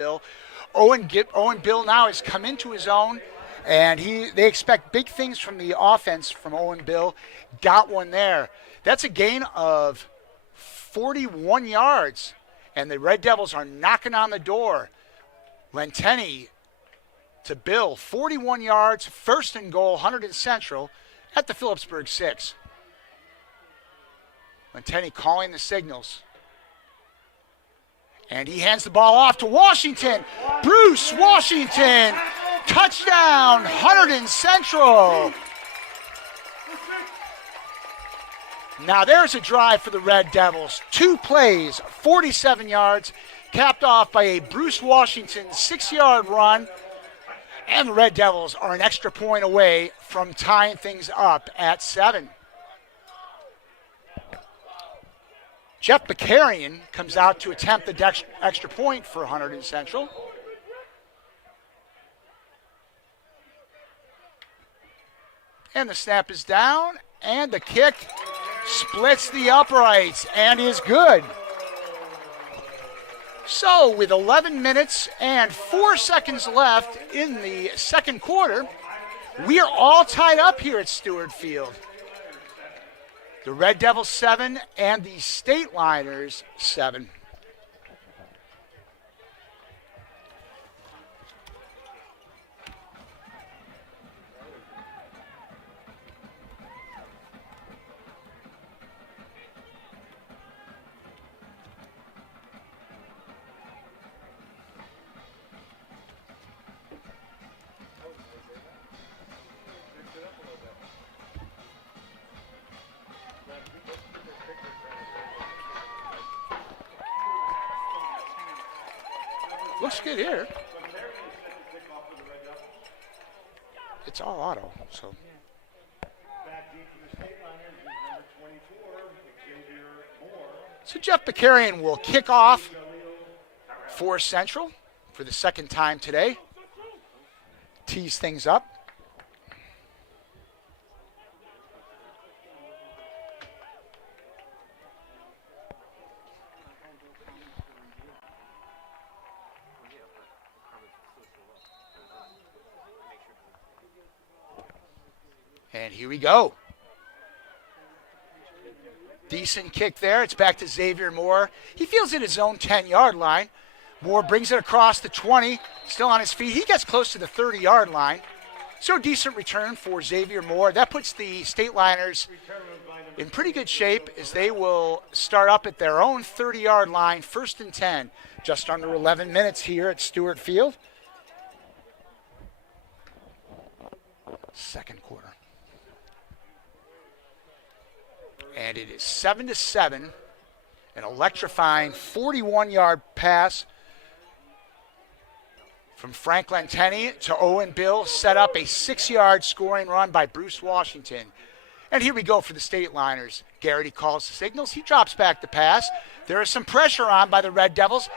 Bill. Owen Bill now has come into his own, and they expect big things from the offense from Owen Bill. Got one there. That's a gain of 41 yards, and the Red Devils are knocking on the door. Lenteni to Bill, 41 yards, first and goal, Hunterdon Central at the Phillipsburg 6. Lenteni calling the signals. And he hands the ball off to Washington. Bruce Washington, touchdown, Hunterdon Central. Now there's a drive for the Red Devils. 2 plays, 47 yards, capped off by a Bruce Washington 6-yard run. And the Red Devils are an extra point away from tying things up at 7. Jeff Bakarian comes out to attempt the extra point for Hunterdon Central. And the snap is down, and the kick splits the uprights and is good. So with 11 minutes and 4 seconds left in the second quarter, we are all tied up here at Stewart Field. The Red Devils 7 and the State Liners 7. Looks good here. It's all auto, so. So Jeff Bakarian will kick off for Central for the second time today. Tease things up. And here we go. Decent kick there. It's back to Xavier Moore. He feels at his own 10-yard line. Moore brings it across the 20, still on his feet. He gets close to the 30-yard line. So decent return for Xavier Moore. That puts the State Liners in pretty good shape as they will start up at their own 30-yard line, 1st and 10. Just under 11 minutes here at Stewart Field. Second quarter. And it is 7-7, an electrifying 41-yard pass from Frank Lenteni to Owen Bill, set up a 6-yard scoring run by Bruce Washington. And here we go for the State Liners. Garrity calls the signals. He drops back the pass. There is some pressure on by the Red Devils.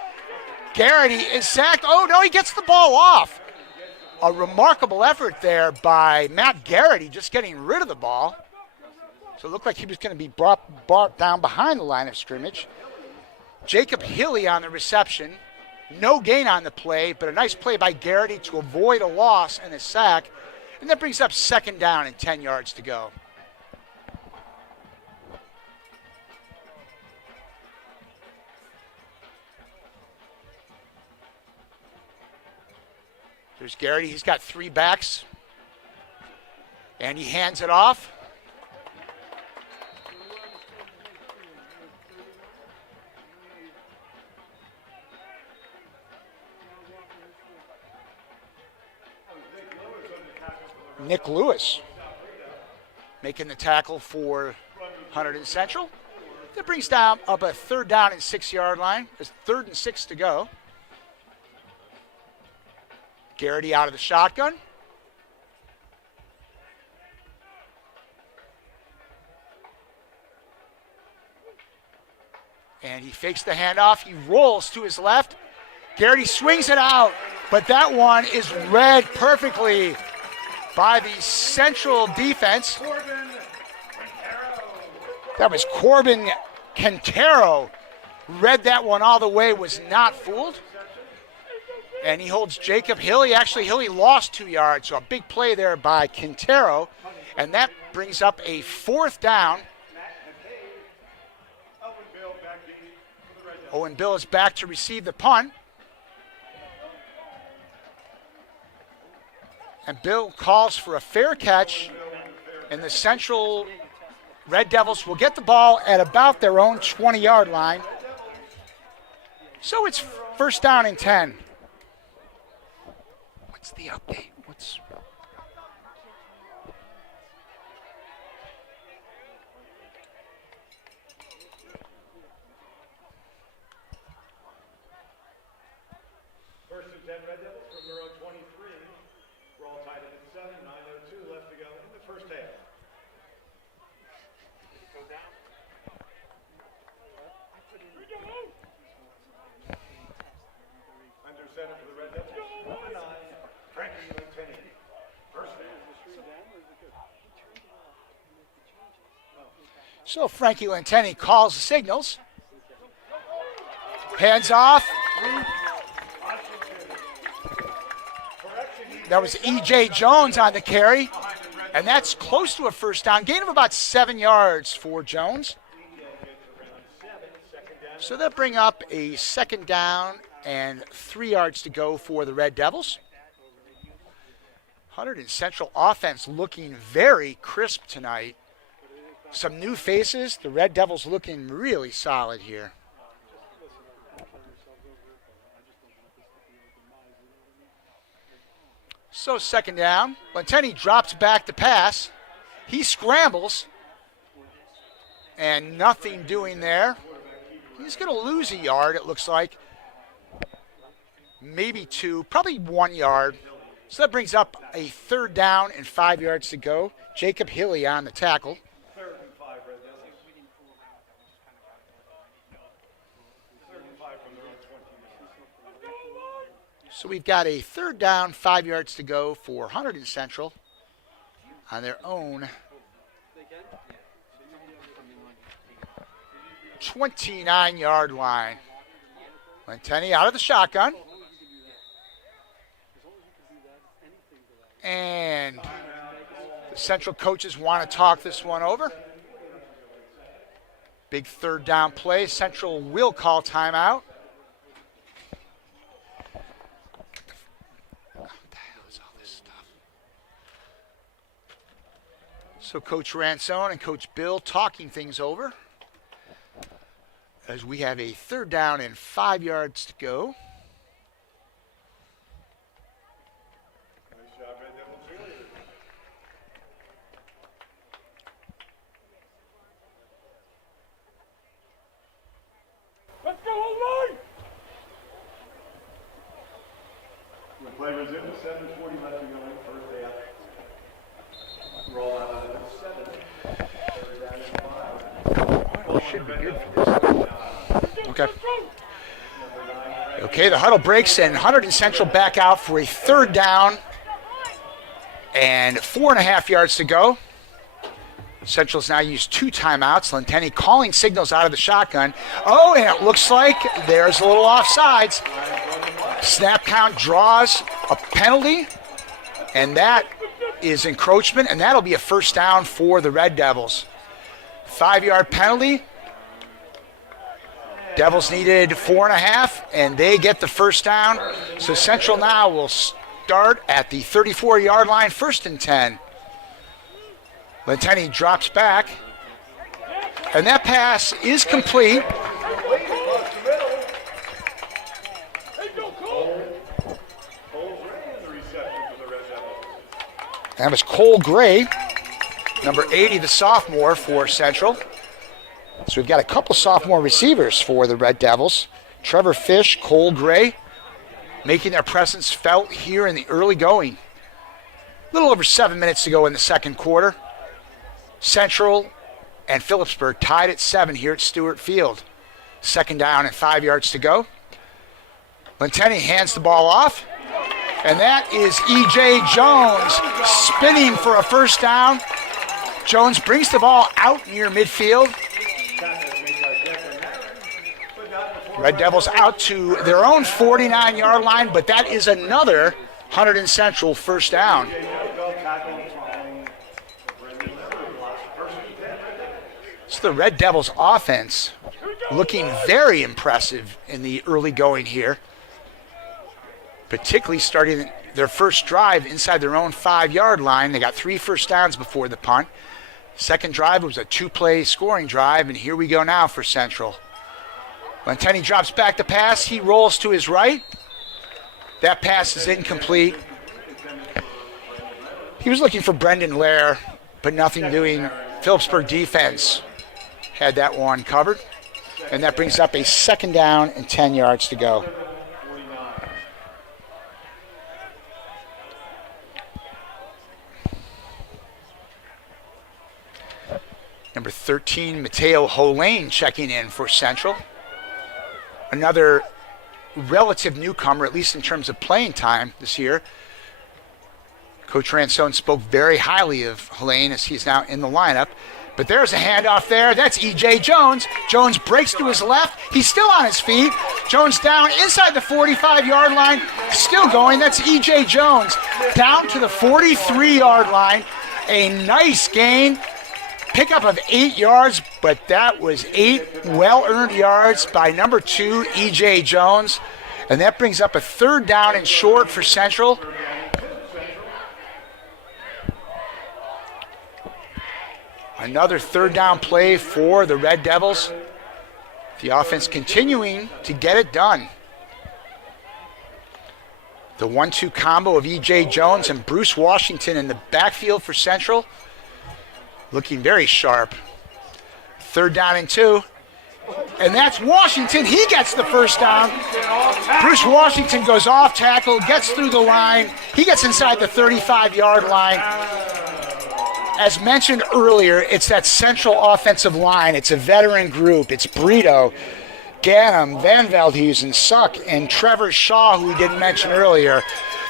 Garrity is sacked. Oh, no, he gets the ball off. A remarkable effort there by Matt Garrity, just getting rid of the ball. So it looked like he was going to be brought down behind the line of scrimmage. Jacob Hilly on the reception. No gain on the play, but a nice play by Garrity to avoid a loss and a sack. And that brings up 2nd down and 10 yards to go. There's Garrity. He's got 3 backs. And he hands it off. Nick Lewis making the tackle for Hunterdon Central. That brings down up a 3rd down and 6-yard line. There's 3rd and 6 to go. Garrity out of the shotgun. And he fakes the handoff. He rolls to his left. Garrity swings it out, but that one is read perfectly by the Central defense. That was Corbin Quintero. Read that one all the way, was not fooled. And he holds Jacob Hilly. Actually, Hilly lost 2 yards, so a big play there by Quintero. And that brings up a 4th down. Owen Bill is back to receive the punt. And Bill calls for a fair catch. And the Central Red Devils will get the ball at about their own 20-yard line. So it's 1st down and 10. What's the update? First and 10 Red Devils from their own 23. We're all tied at 7, 9:02 left to go in the first half. Under center for the Red Devils, number 9, Frankie Lentini. First down. So Frankie Lentini calls the signals. Hands off. That was E.J. Jones on the carry, and that's close to a 1st down. Gain of about 7 yards for Jones. So they'll bring up a 2nd down and 3 yards to go for the Red Devils. Hunterdon Central offense looking very crisp tonight. Some new faces. The Red Devils looking really solid here. So 2nd down. Lentini drops back to pass. He scrambles. And nothing doing there. He's going to lose a yard, it looks like. Maybe 2, probably 1 yard. So that brings up a 3rd down and 5 yards to go. Jacob Hilly on the tackle. 3rd and 5 Red Devils. 3rd and 5 from their own 20. So we've got a 3rd down, 5 yards to go for Hunterdon Central on their own 29-yard line. Lentini out of the shotgun. And the Central coaches want to talk this one over. Big 3rd down play. Central will call timeout. So Coach Ransone and Coach Bill talking things over as we have a 3rd down and 5 yards to go. Nice job, Red Devils. Let's go, Line! The play resumes, 7:40 left to go in first half. Roll out of 7. 3rd down and 5. Should be good for this. Okay. Okay, the huddle breaks and Hunterdon Central back out for a 3rd down and 4.5 yards to go. Central's now used 2 timeouts. Lentini calling signals out of the shotgun. Oh, and it looks like there's a little offsides. Snap count draws a penalty, and that is encroachment, and that'll be a 1st down for the Red Devils. 5-yard penalty. Devils needed 4.5, and they get the 1st down. So Central now will start at the 34-yard line, 1st and 10. Lentini drops back, and that pass is complete. That was Cole Gray, number 80, the sophomore for Central. So we've got a couple sophomore receivers for the Red Devils. Trevor Fish, Cole Gray, making their presence felt here in the early going. A little over 7 minutes to go in the 2nd quarter. Central and Phillipsburg tied at 7 here at Stewart Field. 2nd down and 5 yards to go. Lentini hands the ball off. And that is E.J. Jones spinning for a 1st down. Jones brings the ball out near midfield. Red Devils out to their own 49-yard line, but that is another Hunterdon Central first down. So the Red Devils offense looking very impressive in the early going here, particularly starting their first drive inside their own 5-yard line. They got 3 first downs before the punt. Second drive was a 2-play scoring drive, and here we go now for Central. Lenteni drops back the pass. He rolls to his right. That pass is incomplete. He was looking for Brendan Lair, but nothing doing. Phillipsburg defense had that one covered. And that brings up a second down and 10 yards to go. Number 13, Mateo Holane checking in for Central. Another relative newcomer, at least in terms of playing time this year. Coach Ransone spoke very highly of Holane as he's now in the lineup. But there's a handoff there. That's E.J. Jones. Jones breaks to his left. He's still on his feet. Jones down inside the 45-yard line. Still going. That's E.J. Jones. Down to the 43-yard line. A nice gain. Pickup of 8 yards, but that was 8 well-earned yards by number 2, E.J. Jones. And that brings up a third down and short for Central. Another third down play for the Red Devils. The offense continuing to get it done. The 1-2 combo of E.J. Jones and Bruce Washington in the backfield for Central. Looking very sharp. Third down and 2. And that's Washington. He gets the first down. Bruce Washington goes off tackle, gets through the line. He gets inside the 35-yard line. As mentioned earlier, it's that Central offensive line. It's a veteran group. It's Brito, Ganem, Van Veldhuizen, Suck, and Trevor Shaw, who we didn't mention earlier.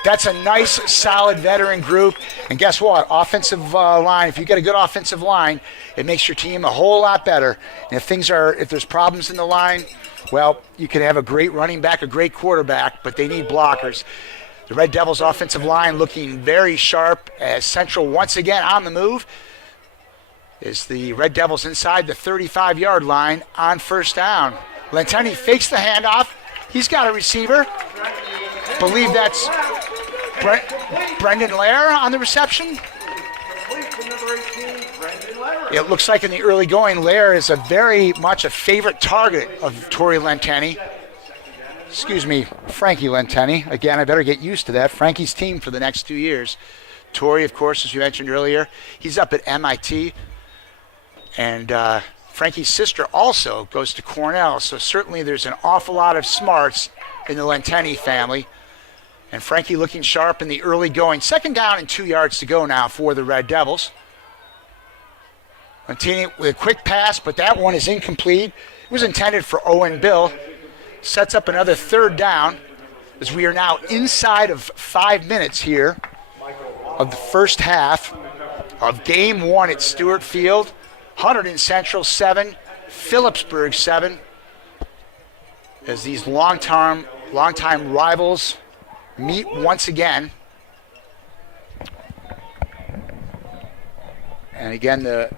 That's a nice, solid veteran group. And guess what? Offensive line, if you get a good offensive line, it makes your team a whole lot better. And if there's problems in the line, well, you can have a great running back, a great quarterback, but they need blockers. The Red Devils offensive line looking very sharp as Central once again on the move. Is the Red Devils inside the 35-yard line on first down. Lenteni fakes the handoff. He's got a receiver. Believe that's Brendan Lair on the reception. It looks like in the early going, Lair is very much a favorite target of Torrey Lenteni. Excuse me, Frankie Lenteni. Again, I better get used to that. Frankie's team for the next 2 years. Torrey, of course, as you mentioned earlier, he's up at MIT. And Frankie's sister also goes to Cornell, so certainly there's an awful lot of smarts in the Lenteni family. And Frankie looking sharp in the early going. Second down and 2 yards to go now for the Red Devils. Lenteni with a quick pass, but that one is incomplete. It was intended for Owen Bill. Sets up another third down as we are now inside of 5 minutes here of the first half of game 1 at Stewart Field. Hunterdon Central 7, Phillipsburg 7. As these longtime rivals meet once again. And again, the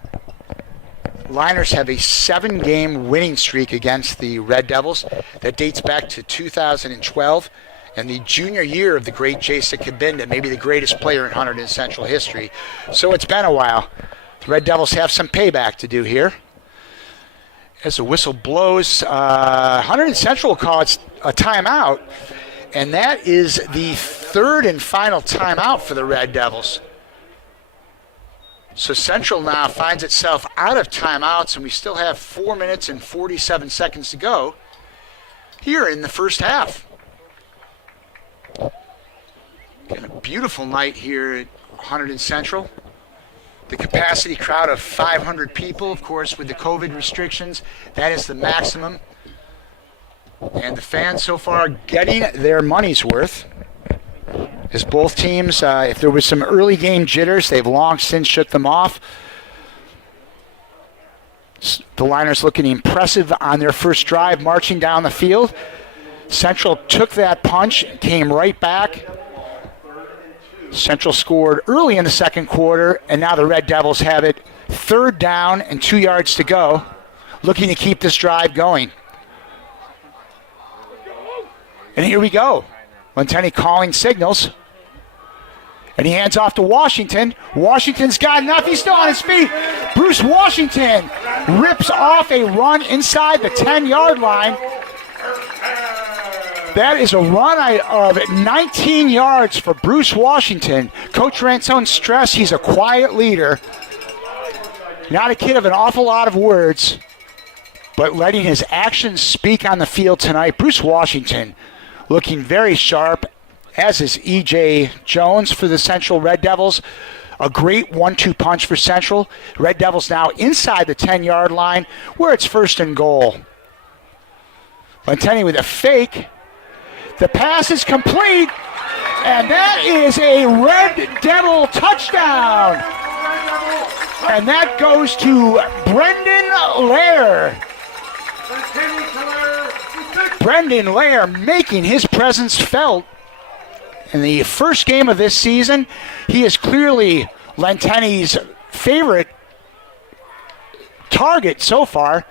Liners have a 7-game winning streak against the Red Devils that dates back to 2012 and the junior year of the great Jason Kabinda, maybe the greatest player in Hunterdon Central history. So it's been a while. The Red Devils have some payback to do here. As the whistle blows, Hunterdon Central will call it a timeout, and that is the third and final timeout for the Red Devils. So Central now finds itself out of timeouts, and we still have 4 minutes and 47 seconds to go here in the first half. Again, a beautiful night here at Hunterdon Central. The capacity crowd of 500 people, of course, with the COVID restrictions. That is the maximum. And the fans so far getting their money's worth. As both teams, if there was some early game jitters, they've long since shook them off. The Liners looking impressive on their first drive, marching down the field. Central took that punch, came right back. Central scored early in the second quarter, and now the Red Devils have it 3rd down and 2 yards to go, looking to keep this drive going. And here we go. Lenteni calling signals. And he hands off to Washington. Washington's got enough. He's still on his feet. Bruce Washington rips off a run inside the 10-yard line. That is a run of 19 yards for Bruce Washington. Coach Ransone stressed he's a quiet leader. Not a kid of an awful lot of words, but letting his actions speak on the field tonight. Bruce Washington looking very sharp, as is E.J. Jones for the Central Red Devils. A great 1-2 punch for Central. Red Devils now inside the 10-yard line where it's 1st and goal. Lenteni with a fake. The pass is complete, and that is a Red Devil touchdown. And that goes to Brendan Lair. Brendan Lair making his presence felt in the first game of this season. He is clearly Lenteni's favorite target so far.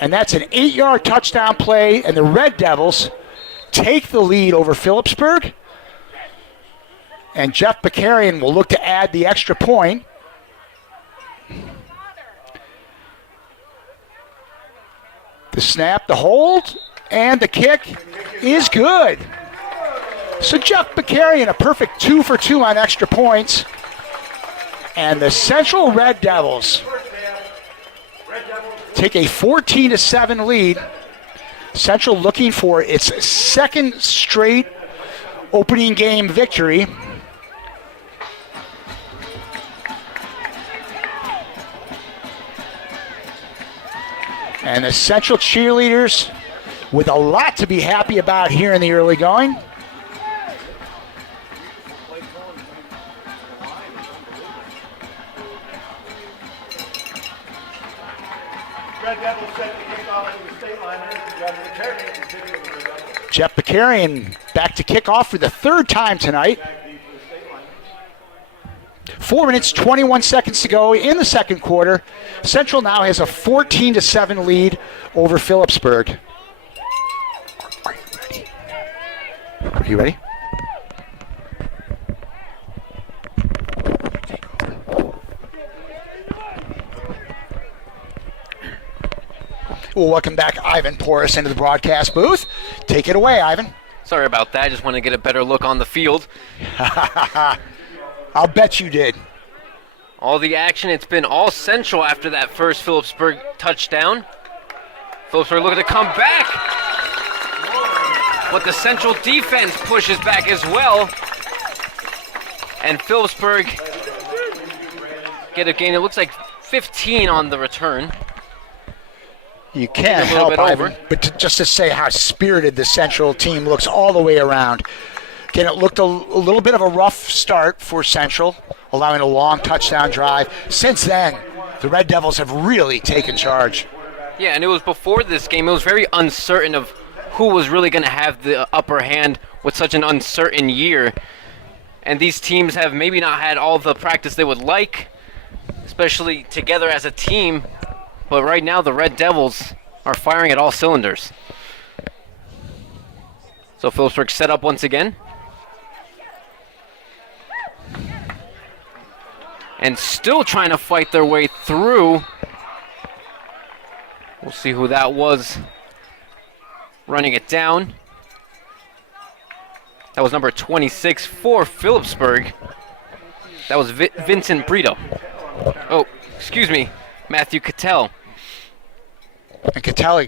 And that's an 8-yard touchdown play, and the Red Devils take the lead over Phillipsburg. And Jeff Bakarian will look to add the extra point. The snap, the hold, and the kick is good. So Jeff Bakarian, a perfect 2 for 2 on extra points. And the Central Red Devils take a 14-7 lead. Central looking for its 2nd straight opening game victory. And the Central cheerleaders with a lot to be happy about here in the early going. Red Devils set the kickoff to the state line. Jeff Bakarian back to kickoff for the 3rd time tonight. 4 minutes, 21 seconds to go in the second quarter. Central now has a 14-7 lead over Phillipsburg. Are you ready? Well, welcome back, Ivan Porras, into the broadcast booth. Take it away, Ivan. Sorry about that. I just want to get a better look on the field. I'll bet you did. All the action, it's been all Central after that first Phillipsburg touchdown. Phillipsburg looking to come back. But the Central defense pushes back as well. And Phillipsburg get a gain. It looks like 15 on the return. You can't help, Ivan, but just to say how spirited the Central team looks all the way around. Again, it looked a little bit of a rough start for Central, allowing a long touchdown drive. Since then, the Red Devils have really taken charge. Yeah, and it was before this game, it was very uncertain of who was really going to have the upper hand with such an uncertain year. And these teams have maybe not had all the practice they would like, especially together as a team. But right now, the Red Devils are firing at all cylinders. So Phillipsburg set up once again. And still trying to fight their way through. We'll see who that was running it down. That was number 26 for Phillipsburg. That was Vincent Brito. Oh, excuse me, Matthew Cattell. And Cattell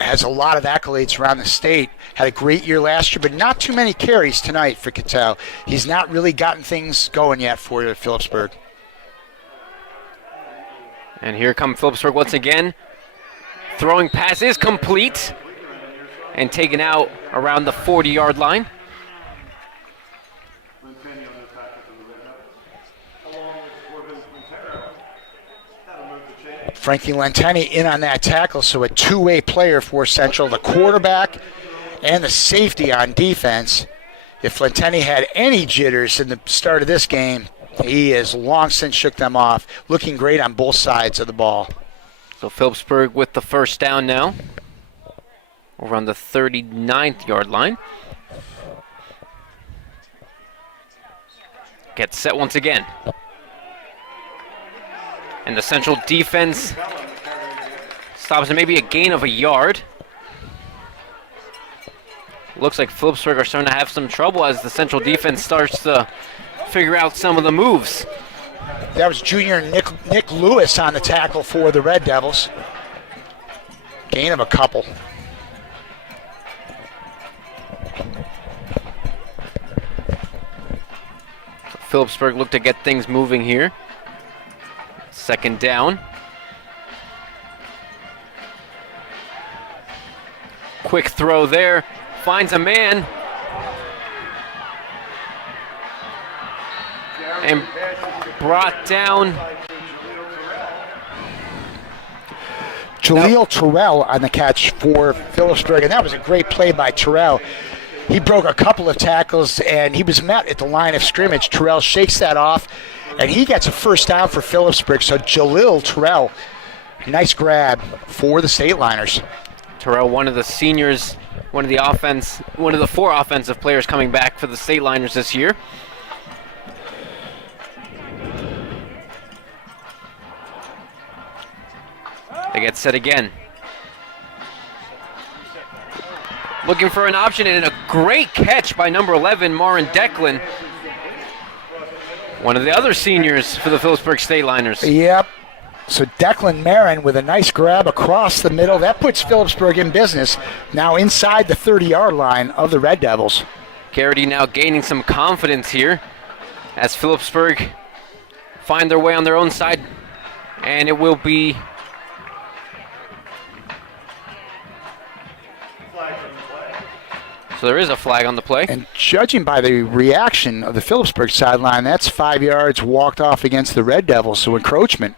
has a lot of accolades around the state. Had a great year last year, but not too many carries tonight for Cattell. He's not really gotten things going yet for Phillipsburg. And here come Phillipsburg once again. Throwing pass is complete and taken out around the 40-yard line. Frankie Lenteni in on that tackle, so a two-way player for Central, the quarterback and the safety on defense. If Lenteni had any jitters in the start of this game, he has long since shook them off. Looking great on both sides of the ball. So Phillipsburg with the first down now. Over on the 39th yard line. Gets set once again. And the Central defense stops at maybe a gain of a yard. Looks like Phillipsburg are starting to have some trouble as the Central defense starts to figure out some of the moves. That was junior Nick Lewis on the tackle for the Red Devils. Gain of a couple. Phillipsburg look to get things moving here. Second down. Quick throw there. Finds a man. And brought down. Jaleel Terrell on the catch for Phillipsburg, and that was a great play by Terrell. He broke a couple of tackles, and he was met at the line of scrimmage. Terrell shakes that off, and he gets a first down for Phillipsburg. So Jaleel Terrell, nice grab for the State Liners. Terrell, one of the seniors, one of the four offensive players coming back for the State Liners this year. They get set again. Looking for an option, and a great catch by number 11, Marin Declan. One of the other seniors for the Phillipsburg State Liners. Yep. So Declan Marin with a nice grab across the middle. That puts Phillipsburg in business. Now inside the 30-yard line of the Red Devils. Garrity now gaining some confidence here as Phillipsburg find their way on their own side. And it will be so there is a flag on the play. And judging by the reaction of the Phillipsburg sideline, that's 5 yards walked off against the Red Devils, so encroachment.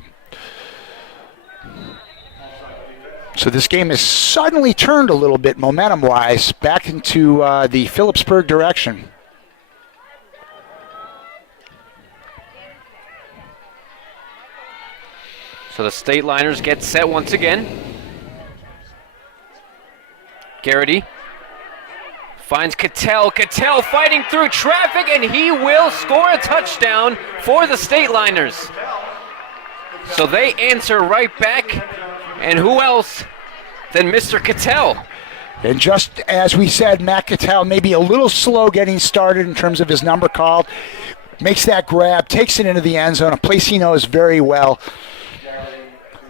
So this game has suddenly turned a little bit momentum-wise back into the Phillipsburg direction. So the State Liners get set once again. Garrity finds Cattell. Cattell fighting through traffic, and he will score a touchdown for the State Liners. So they answer right back. And who else than Mr. Cattell? And just as we said, Matt Cattell maybe a little slow getting started in terms of his number called. Makes that grab, takes it into the end zone, a place he knows very well.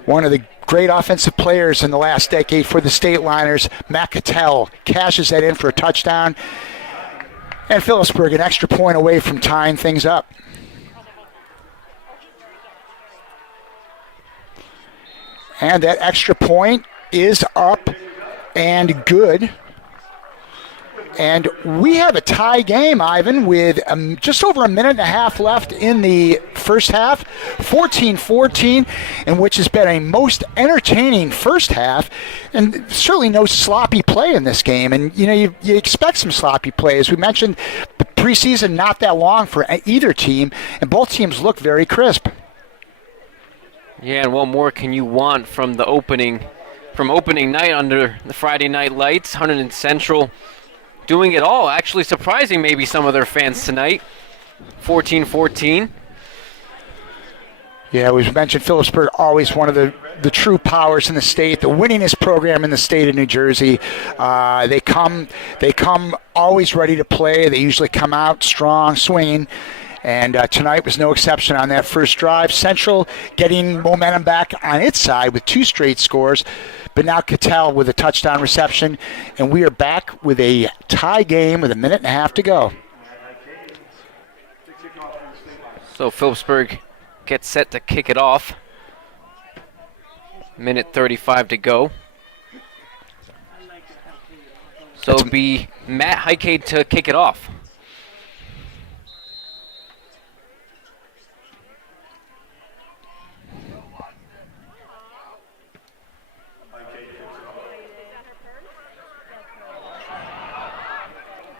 One of the great offensive players in the last decade for the State Liners, Matt Cattell, cashes that in for a touchdown. And Phillipsburg an extra point away from tying things up. And that extra point is up and good. And we have a tie game, Ivan, with just over a minute and a half left in the first half, 14-14, in which has been a most entertaining first half, and certainly no sloppy play in this game. And, you know, you expect some sloppy play. As we mentioned, the preseason not that long for either team, and both teams look very crisp. Yeah, and what more can you want from opening night under the Friday night lights? Hunterdon Central doing it all, actually surprising maybe some of their fans tonight. 14-14. Yeah, we've mentioned Phillipsburg, always one of the true powers in the state, the winningest program in the state of New Jersey. They come always ready to play. They usually come out strong, swinging. And tonight was no exception on that first drive. Central getting momentum back on its side with 2 straight scores. But now Cattell with a touchdown reception. And we are back with a tie game with a minute and a half to go. So Phillipsburg gets set to kick it off. Minute 35 to go. So it'll be Matt Heikade to kick it off.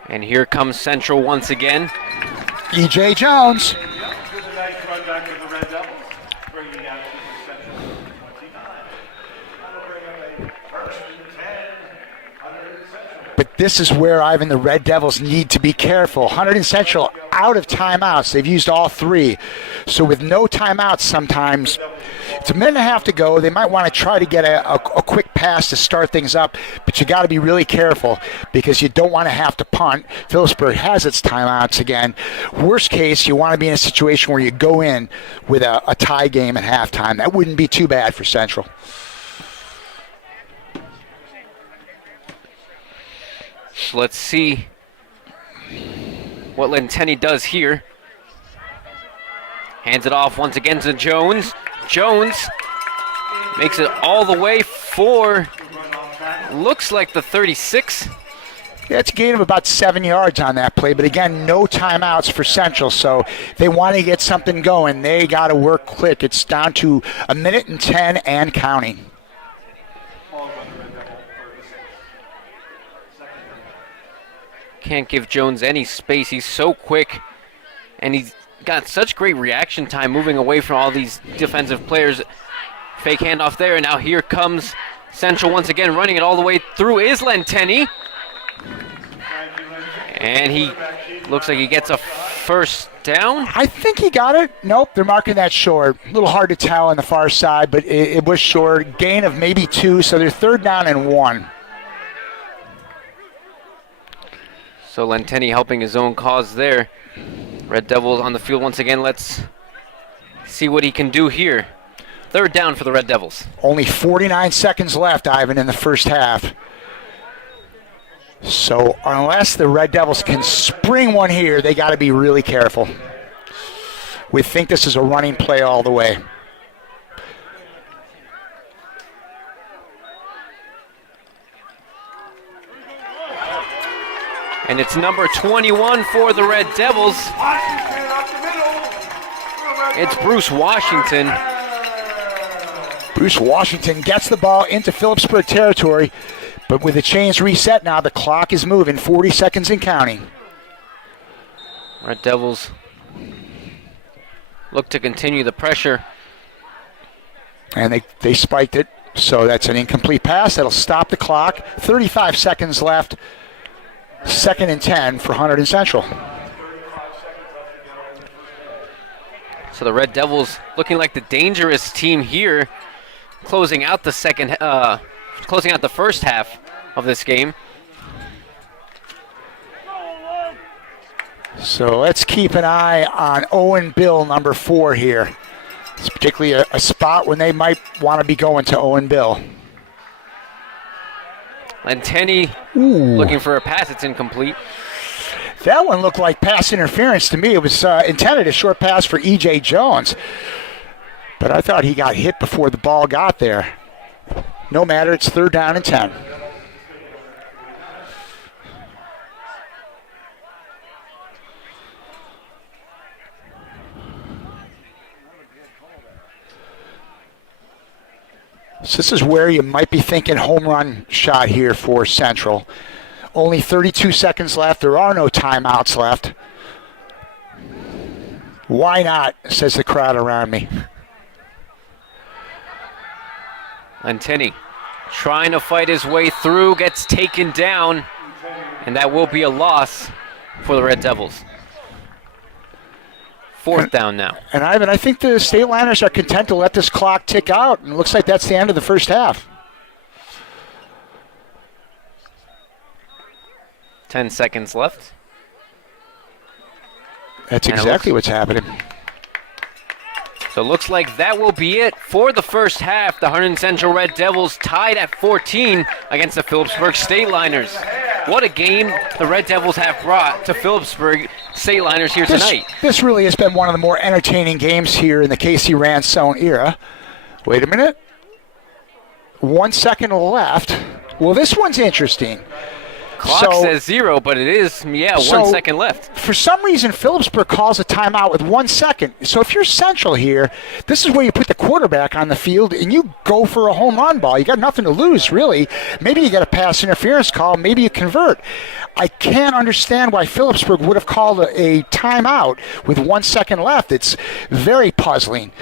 And here comes Central once again. E.J. Jones. With a nice run back of the Red Devils, bringing out to the Central 29. That'll bring up a first and 10, Hunterdon Central. But this is where, Ivan, the Red Devils need to be careful. Hunterdon Central out of timeouts. They've used all 3. So with no timeouts sometimes, it's a minute and a half to go. They might want to try to get a quick pass to start things up, but you got to be really careful because you don't want to have to punt. Phillipsburg has its timeouts again. Worst case, you want to be in a situation where you go in with a tie game at halftime. That wouldn't be too bad for Central. So let's see what Lentenny does here. Hands it off once again to Jones. Jones makes it all the way for, looks like the 36. Yeah, it's a gain of about 7 yards on that play, but again, no timeouts for Central, so they want to get something going. They got to work quick. It's down to a minute and 10 and counting. Can't give Jones any space. He's so quick, and he's got such great reaction time moving away from all these defensive players. Fake handoff there, and now here comes Central once again, running it all the way through is Lentenny. And he looks like he gets a first down. I think he got it. Nope, they're marking that short. A little hard to tell on the far side, but it was short. Gain of maybe 2, so they're 3rd down and 1. So Lentenny helping his own cause there. Red Devils on the field once again. Let's see what he can do here. 3rd down for the Red Devils. Only 49 seconds left, Ivan, in the first half. So unless the Red Devils can spring one here, they got to be really careful. We think this is a running play all the way. And it's number 21 for the Red Devils. Washington up the middle. It's Bruce Washington. Bruce Washington gets the ball into Phillipsburg territory, but with the chains reset now, the clock is moving, 40 seconds and counting. Red Devils look to continue the pressure. And they spiked it, so that's an incomplete pass. That'll stop the clock. 35 seconds left. 2nd and 10 for Hunterdon Central. So the Red Devils looking like the dangerous team here, closing out the first half of this game. So let's keep an eye on Owen Bill, number 4 here. It's particularly a spot when they might want to be going to Owen Bill. Lentenny looking for a pass. It's incomplete. That one looked like pass interference to me. It was intended a short pass for E.J. Jones, but I thought he got hit before the ball got there. No matter, it's 3rd down and 10. So this is where you might be thinking home run shot here for Central. Only 32 seconds left. There are no timeouts left. Why not, says the crowd around me. Lentenny trying to fight his way through, gets taken down, and that will be a loss for the Red Devils. 4th down now. And Ivan, I think the State Liners are content to let this clock tick out, and it looks like that's the end of the first half. 10 seconds left. That's exactly what's happening. So it looks like that will be it for the first half. The Hunterdon Central Red Devils tied at 14 against the Phillipsburg State Liners. What a game the Red Devils have brought to Phillipsburg State Liners here tonight. This really has been one of the more entertaining games here in the Casey Ransone era. Wait a minute. 1 second left. Well, this one's interesting. Clock says 0, but it is, 1 second left. For some reason, Phillipsburg calls a timeout with 1 second. So if you're Central here, this is where you put the quarterback on the field and you go for a home run ball. You got nothing to lose, really. Maybe you get a pass interference call. Maybe you convert. I can't understand why Phillipsburg would have called a timeout with 1 second left. It's very puzzling.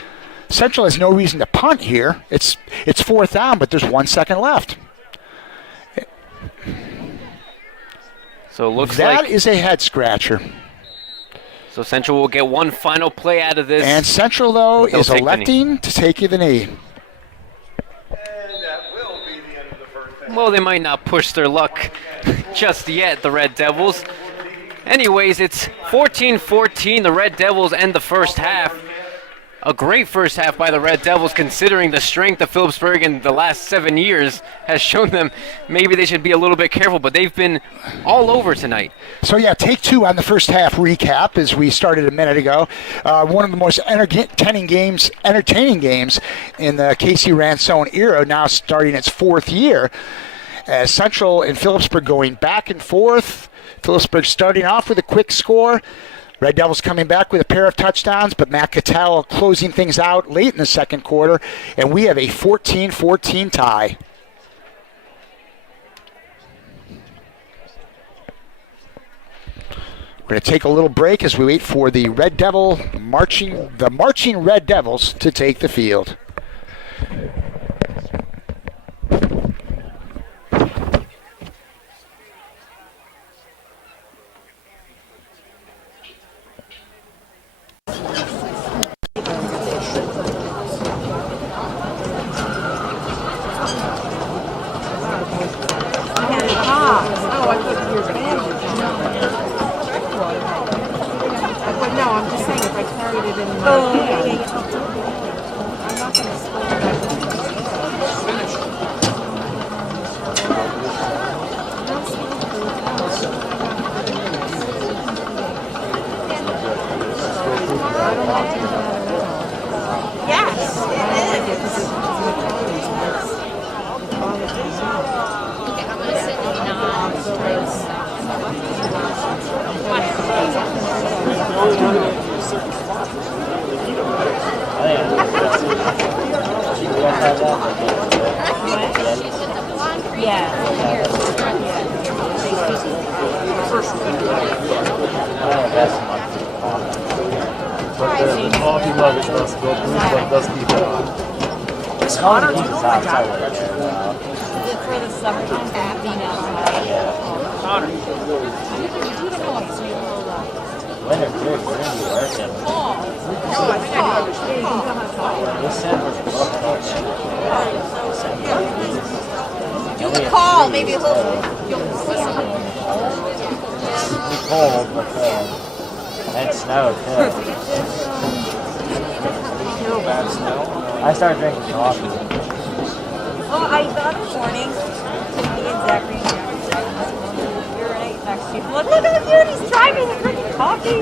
Central has no reason to punt here. It's 4th down, but there's 1 second left. So it looks that like is a head scratcher. So Central will get one final play out of this. And Central, though, is electing to take you the knee. And that will be the end of the first half. Well, they might not push their luck just yet, the Red Devils. Anyways, it's 14-14. The Red Devils end the first half. A great first half by the Red Devils, considering the strength of Phillipsburg in the last 7 years has shown them maybe they should be a little bit careful, but they've been all over tonight. So, take 2 on the first half recap as we started a minute ago. One of the most entertaining games in the Casey Ransone era, now starting its 4th year. As Central and Phillipsburg going back and forth. Phillipsburg starting off with a quick score. Red Devils coming back with a pair of touchdowns, but Matt Cattell closing things out late in the second quarter, and we have a 14-14 tie. We're going to take a little break as we wait for the marching Red Devils to take the field. You can call, maybe he'll cold, but and snow too. Bad snow. I started drinking coffee. Oh, the other morning, the exact reason. You're right next to you. Look at him here, he's driving and drinking coffee.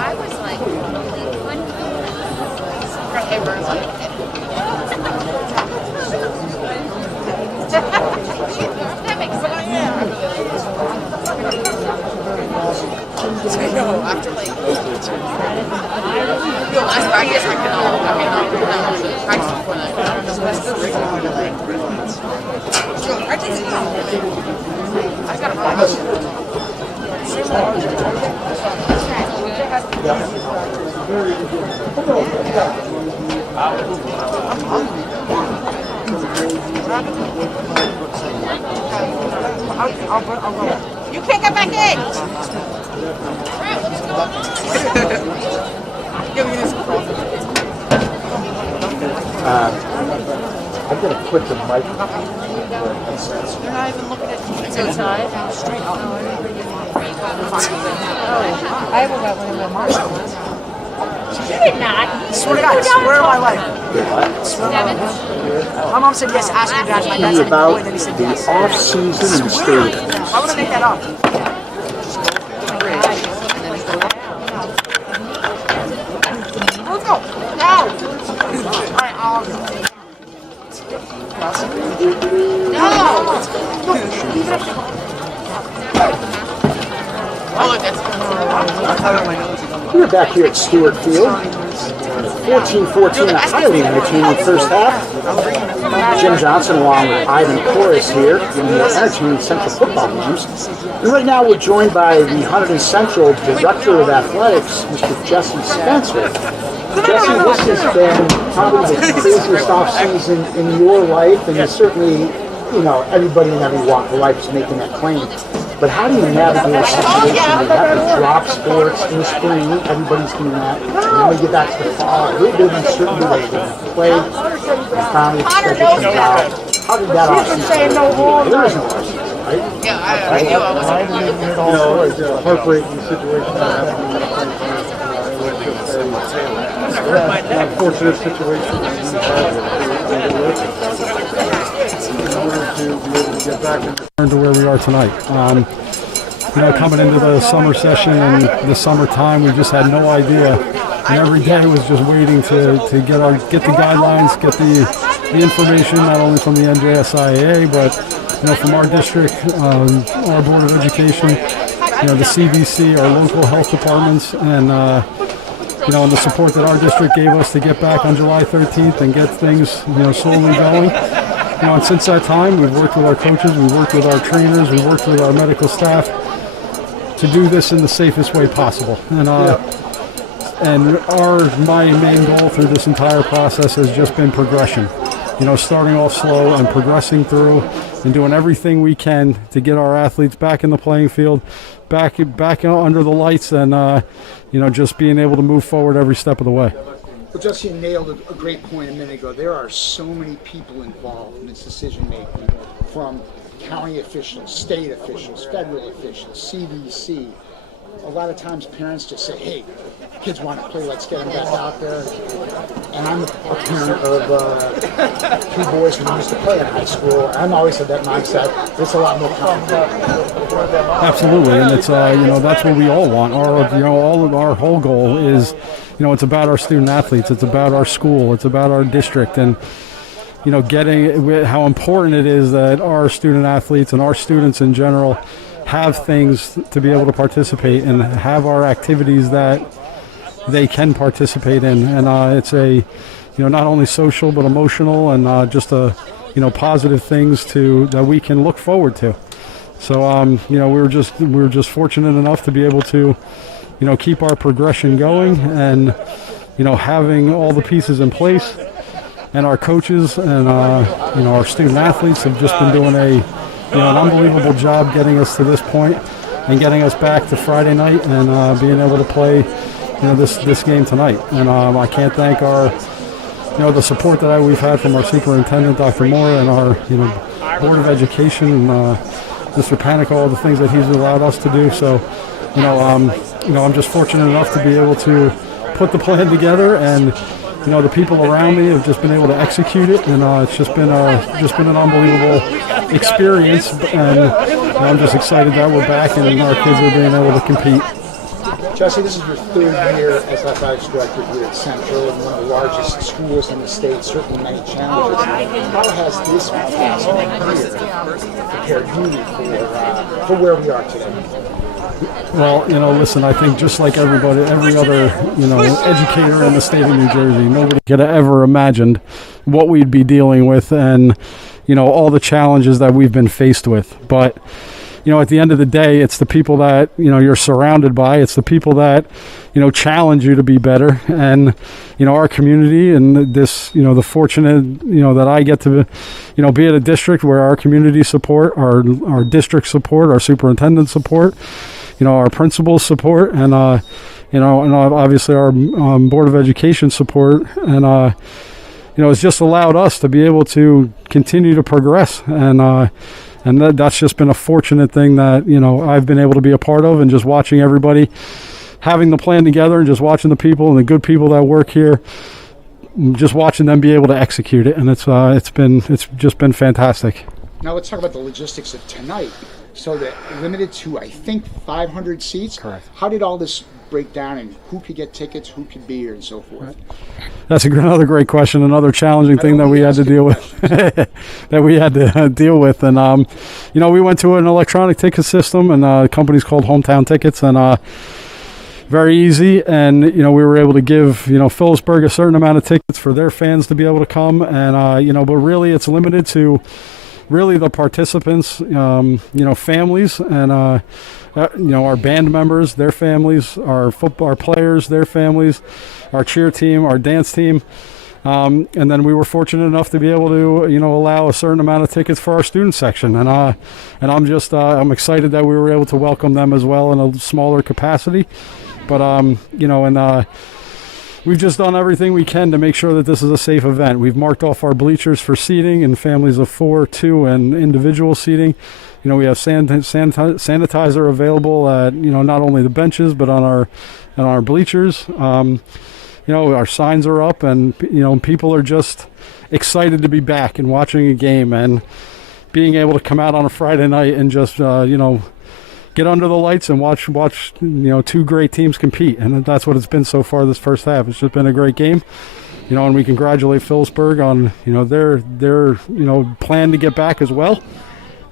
I was like, that makes sense. I know, after like, last practice, no, practice before that. I got a practice. You can't get back in. I'm going to put the mic. You're not even looking at me. It's outside. Straight up. I haven't got one of my marshmallows. did not. Swear to God, swear on my life. Swear on my life. My mom said yes, ask your dad. My dad said no, and then he said yes. Off-season and stadium. I want to make that up. Let's go. Now. All right, I'll go. We're back here at Stewart Field. 14-14, a highly entertaining first half. Jim Johnson along with Ivan Porras here in the entertaining Central football games. And right now we're joined by the Hunterdon Central Director of Athletics, Mr. Jesse Spencer. Jesse, this has been probably the craziest off-season in your life, and certainly, you know, everybody in every walk of life is making that claim. But how do you navigate a situation where you have to drop sports in the spring, everybody's doing that, and then we get back to the fall, a little bit of uncertainty that you're going to play, and finally the schedule comes out. How did that off-season go? There is no off-season, right? Yeah, I knew I was. You know, it's a heartbreaking situation that happened. It's an unfortunate situation that we've had to in order to be able to get back into where we are tonight. You know, coming into the summer session and the summertime, we just had no idea. And every day was just waiting to get the guidelines, get the information, not only from the NJSIAA, but you know, from our district, our Board of Education, you know, the CBC, our local health departments, and you know, and the support that our district gave us to get back on July 13th and get things, you know, slowly going. You know, and since that time, we've worked with our coaches, we've worked with our trainers, we've worked with our medical staff to do this in the safest way possible. And my main goal through this entire process has just been progression. You know, starting off slow and progressing through and doing everything we can to get our athletes back in the playing field, back under the lights, and you know, just being able to move forward every step of the way. Well, Jesse nailed a great point a minute ago. There are so many people involved in this decision making, from county officials, state officials, federal officials, CDC. A lot of times parents just say, hey, kids want to play, let's get them back out there. And I'm a parent of two boys who used to play in high school. I'm always of that mindset. It's a lot more complicated. Absolutely, and it's you know, that's what we all want. Our whole goal is, you know, it's about our student athletes, it's about our school, it's about our district, and you know, getting how important it is that our student athletes and our students in general have things to be able to participate and have our activities that they can participate in. And it's a, you know, not only social but emotional and just a, you know, positive things that we can look forward to. So you know, we were just fortunate enough to be able to, you know, keep our progression going, and you know, having all the pieces in place, and our coaches and you know, our student athletes have just been doing an unbelievable job getting us to this point and getting us back to Friday night and being able to play, you know, this game tonight. And I can't thank the support that we've had from our superintendent, Dr. Moore, and our, you know, Board of Education, Mr. Panic, all the things that he's allowed us to do. So, you know, I'm just fortunate enough to be able to put the plan together, and you know, the people around me have just been able to execute it, and it's just been an unbelievable experience. And I'm just excited that we're back and our kids are being able to compete. Jesse, this is your third year as athletics director here at Central, and one of the largest schools in the state, certainly many challenges. How has this past year prepared you for where we are today? Well, you know, listen, I think just like every other, you know, educator in the state of New Jersey, nobody could have ever imagined what we'd be dealing with and, you know, all the challenges that we've been faced with. But, you know, at the end of the day, it's the people that, you know, you're surrounded by. It's the people that, you know, challenge you to be better. And, you know, our community and this, you know, the fortunate, you know, that I get to, you know, be at a district where our community support, our district support, our superintendent support, you know, our principals support, and you know, and obviously our Board of Education support, and you know, it's just allowed us to be able to continue to progress, and that's just been a fortunate thing that, you know, I've been able to be a part of, and just watching everybody, having the plan together and just watching the people and the good people that work here, just watching them be able to execute it, and it's just been fantastic. Now let's talk about the logistics of tonight. So that limited to, I think, 500 seats. Correct. How did all this break down, and who could get tickets, who could be here, and so forth? That's another great question. Another challenging thing that we had to deal with. That we had to deal with, and we went to an electronic ticket system, and the company's called Hometown Tickets, and very easy. And we were able to give Phillipsburg a certain amount of tickets for their fans to be able to come, and but really it's limited to really the participants, families, and our band members, their families, our football players, their families, our cheer team, our dance team, and then we were fortunate enough to be able to allow a certain amount of tickets for our student section, and I'm excited that we were able to welcome them as well in a smaller capacity, but we've just done everything we can to make sure that this is a safe event. We've marked off our bleachers for seating in families of 4, 2, and individual seating. We have sanitizer available at not only the benches but on our bleachers. Our signs are up, and people are just excited to be back and watching a game and being able to come out on a Friday night and just get under the lights and watch two great teams compete, and that's what it's been so far this first half. It's just been a great game, and we congratulate Phillipsburg on their plan to get back as well,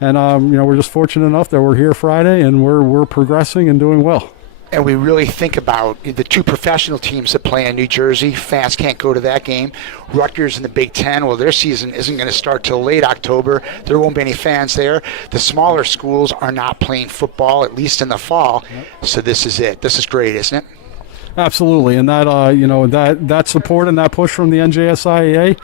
and we're just fortunate enough that we're here Friday and we're progressing and doing well. And we really think about the two professional teams that play in New Jersey. Fans can't go to that game. Rutgers in the Big Ten, well, their season isn't going to start till late October. There won't be any fans there. The smaller schools are not playing football, at least in the fall. Yep. So this is it. This is great, isn't it? Absolutely, and that that support and that push from the NJSIAA,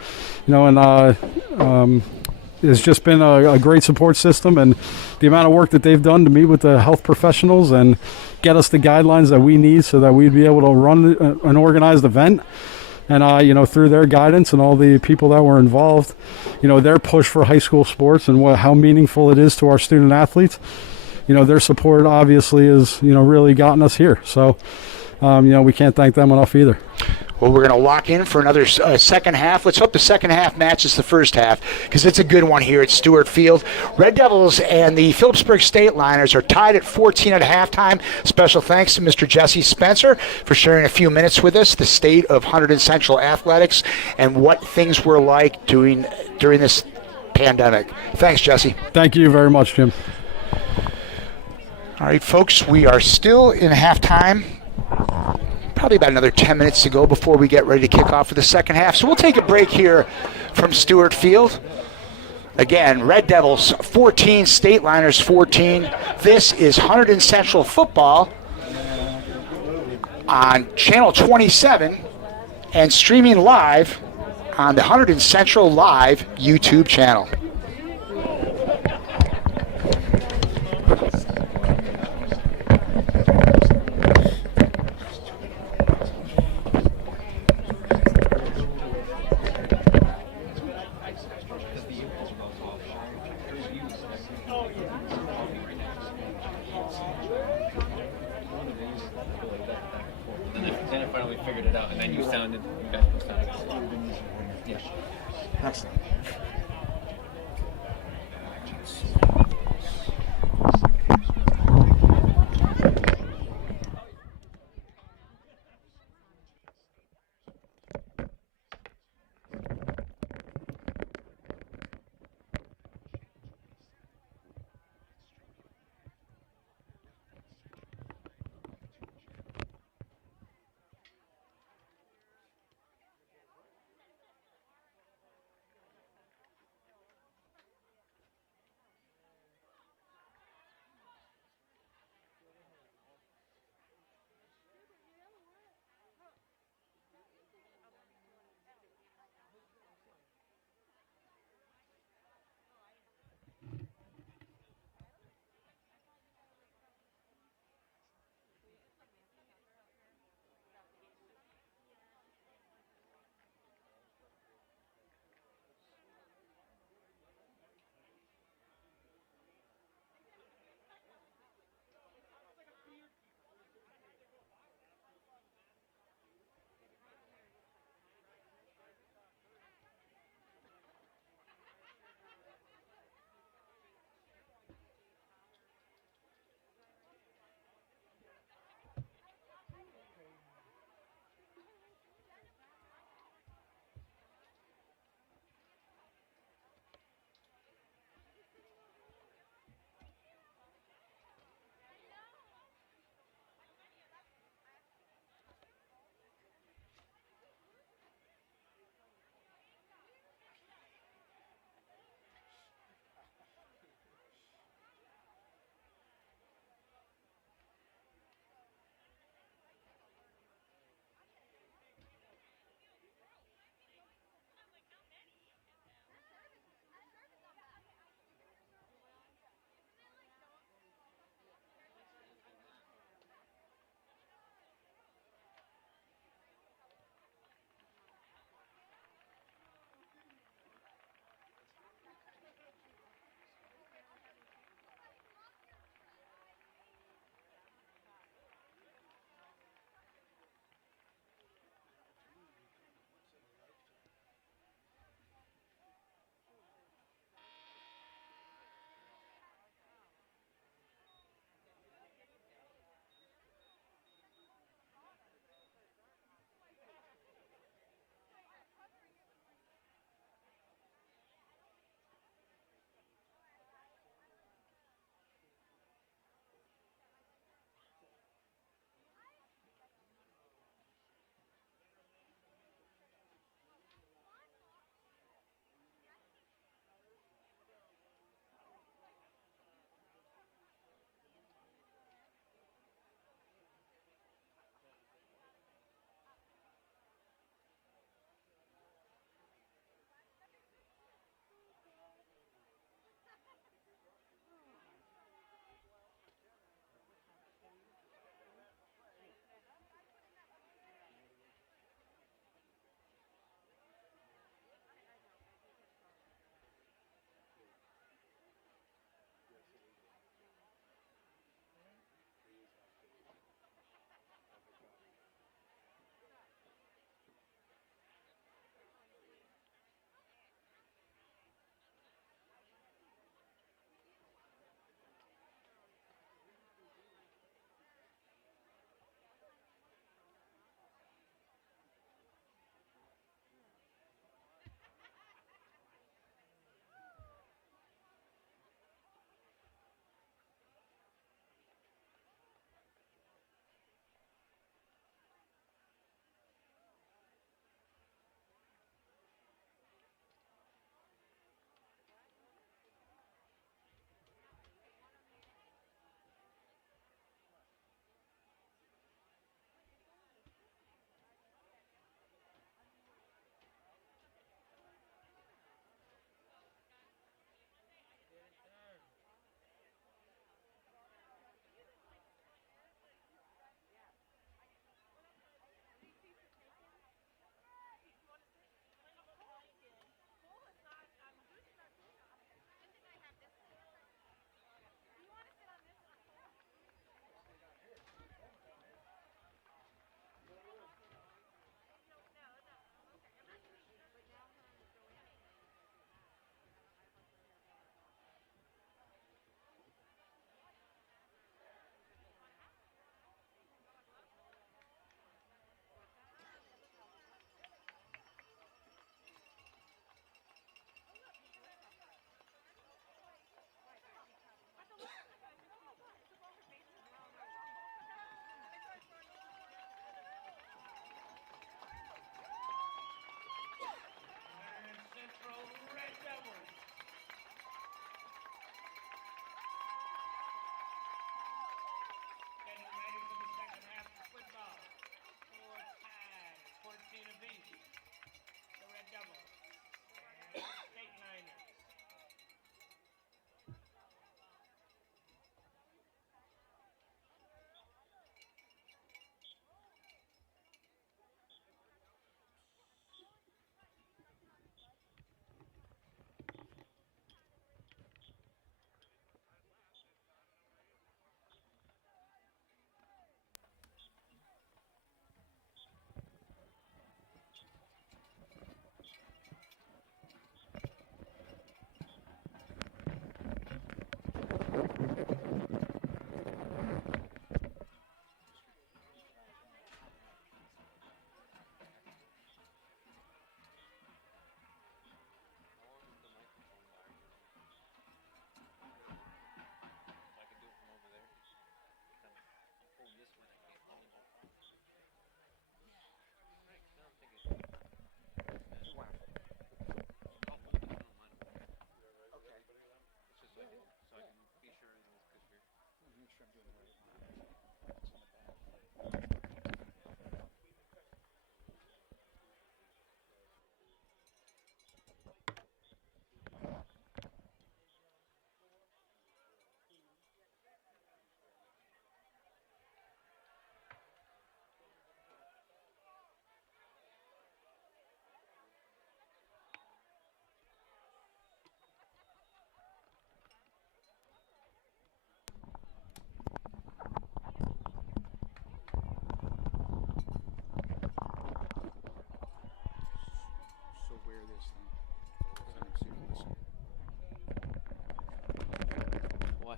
has just been a great support system, and the amount of work that they've done to meet with the health professionals and get us the guidelines that we need so that we'd be able to run an organized event. And through their guidance and all the people that were involved, their push for high school sports and how meaningful it is to our student athletes, their support obviously has really gotten us here. So we can't thank them enough either. Well, we're going to lock in for another second half. Let's hope the second half matches the first half, because it's a good one here at Stewart Field. Red Devils and the Phillipsburg State Liners are tied at 14 at halftime. Special thanks to Mr. Jesse Spencer for sharing a few minutes with us, the state of Hunterdon Central Athletics and what things were like during this pandemic. Thanks, Jesse. Thank you very much, Jim. All right, folks, we are still in halftime. Probably about another 10 minutes to go before we get ready to kick off for the second half. So we'll take a break here from Stewart Field. Again, Red Devils 14, State Liners 14. This is Hunterdon Central Football on Channel 27 and streaming live on the Hunterdon Central Live YouTube channel. Then I finally figured it out, and then you guys sounded. Yeah. Excellent.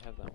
have that one.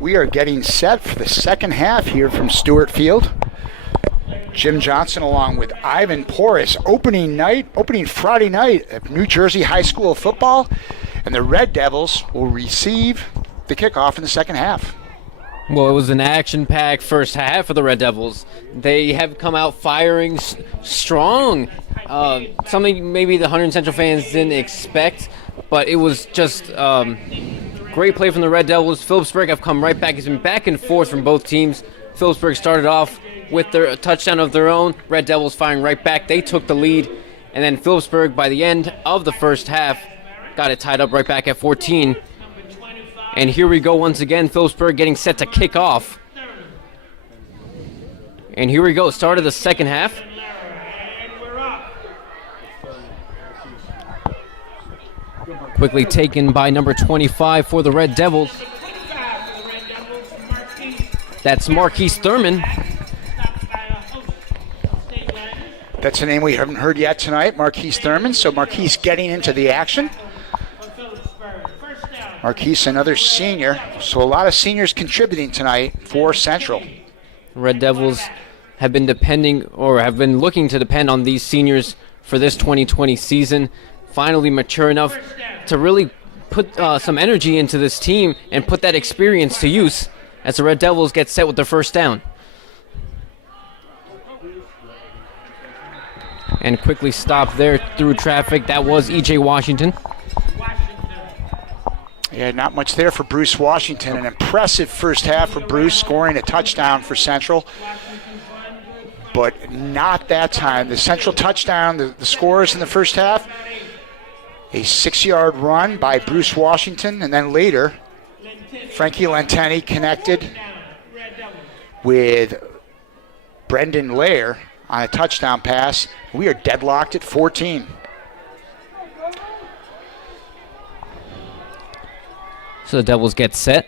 We are getting set for the second half here from Stewart Field. Jim Johnson along with Ivan Porras, opening Friday night of New Jersey High School football, and the Red Devils will receive the kickoff in the second half. Well, it was an action-packed first half for the Red Devils. They have come out firing strong, something maybe the Hunterdon Central fans didn't expect, but it was just great play from the Red Devils. Phillipsburg have come right back. It's been back and forth from both teams. Phillipsburg started off with their touchdown of their own. Red Devils firing right back. They took the lead, and then Phillipsburg, by the end of the first half, got it tied up right back at 14. And here we go once again, Phillipsburg getting set to kick off. And here we go, start of the second half. Quickly taken by number 25 for the Red Devils. That's Marquise Thurman. That's a name we haven't heard yet tonight, Marquise Thurman. So Marquise getting into the action. Marquise, another senior. So a lot of seniors contributing tonight for Central. Red Devils have been looking to depend on these seniors for this 2020 season. Finally mature enough to really put some energy into this team and put that experience to use as the Red Devils get set with their first down. And quickly stopped there through traffic. That was E.J. Washington. Yeah, not much there for Bruce Washington. An impressive first half for Bruce, scoring a touchdown for Central. But not that time. The Central touchdown, the scores in the first half, a 6-yard run by Bruce Washington, and then later, Frankie Lenteni connected with Brendan Lair on a touchdown pass. We are deadlocked at 14. So the Devils get set.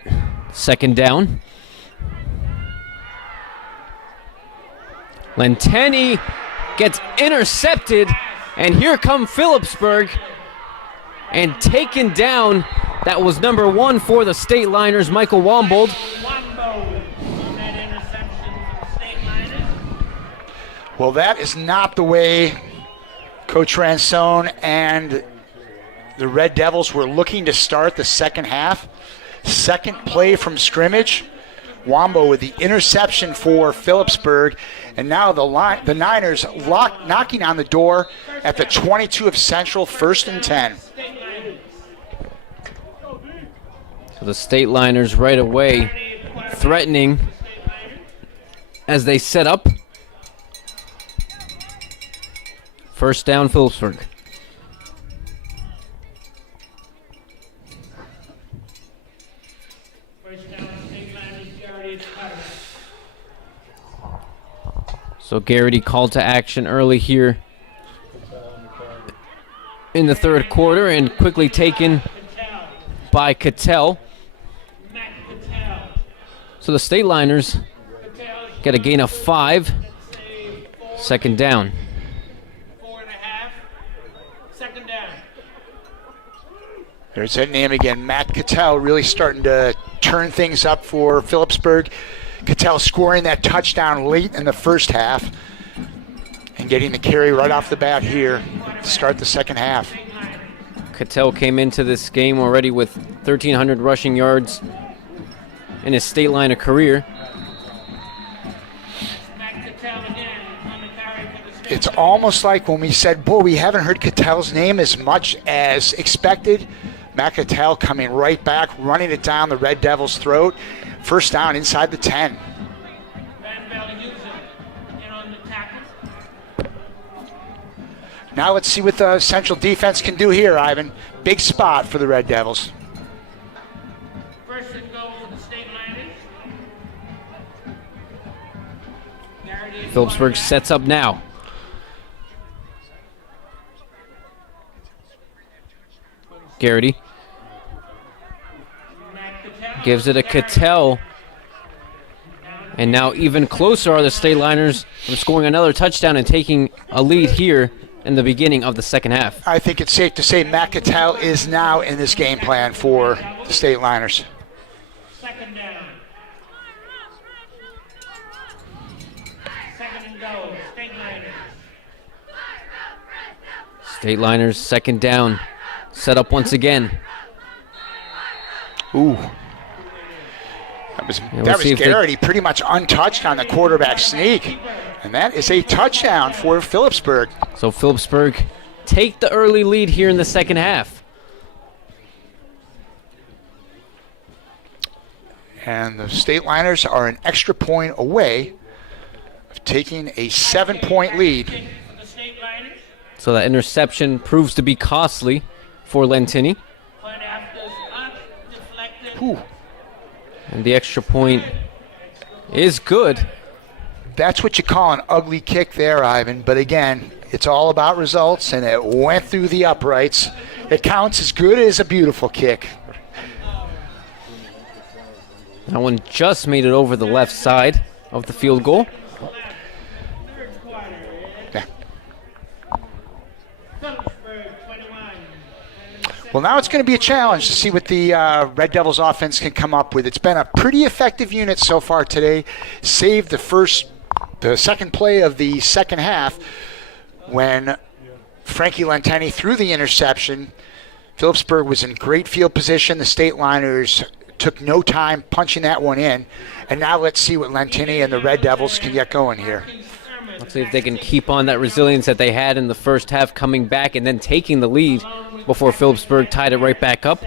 Second down. Lenteni gets intercepted, and here come Phillipsburg. And taken down, that was number 1 for the State Liners, Michael Wombold. Well, that is not the way Coach Ransone and the Red Devils were looking to start the second half. Second play from scrimmage. Wombo with the interception for Phillipsburg. And now the Niners knocking on the door at the 22 of Central, 1st and 10. So the State Liners right away threatening as they set up. First down, Phillipsburg. So Garrity called to action early here in the third quarter and quickly taken by Cattell. So the State Liners get a gain of 5. Second down. 4.5. Second down. There's that name again, Matt Cattell, really starting to turn things up for Phillipsburg. Cattell scoring that touchdown late in the first half and getting the carry right off the bat here to start the second half. Cattell came into this game already with 1,300 rushing yards in his State Liner career. It's almost like when we said, boy, we haven't heard Cattell's name as much as expected. Matt Cattell coming right back, running it down the Red Devils' throat. First down inside the 10. Now let's see what the Central defense can do here, Ivan. Big spot for the Red Devils. First and goal for the State Liners. Garrity at Phillipsburg quarterback. sets up now. Garrity Matt Patel. gives it a Cattell. And now even closer are the State Liners from scoring another touchdown and taking a lead here in the beginning of the second half. I think it's safe to say Matt Cattell is now in this game plan for the State Liners. Second down. Second and goal. State Liners. State Liners second down. Set up once again. Ooh. That was see if they- Garrity pretty much untouched on the quarterback sneak. And that is a touchdown for Phillipsburg. So Phillipsburg take the early lead here in the second half. And the State Liners are an extra point away of taking a 7-point lead. For the State Liners. So that interception proves to be costly for Lentini. Point after is up. Deflected. Ooh. And the extra point is good. That's what you call an ugly kick there, Ivan. But again, it's all about results, and it went through the uprights. It counts as good as a beautiful kick. That one just made it over the left side of the field goal. Third quarter. Yeah. Phillipsburg 21. Well, now it's going to be a challenge to see what the Red Devils offense can come up with. It's been a pretty effective unit so far today. Saved the second play of the second half when Frankie Lentini threw the interception. Phillipsburg was in great field position. The State Liners took no time punching that one in. And now let's see what Lentini and the Red Devils can get going here. Let's see if they can keep on that resilience that they had in the first half, coming back and then taking the lead before Phillipsburg tied it right back up.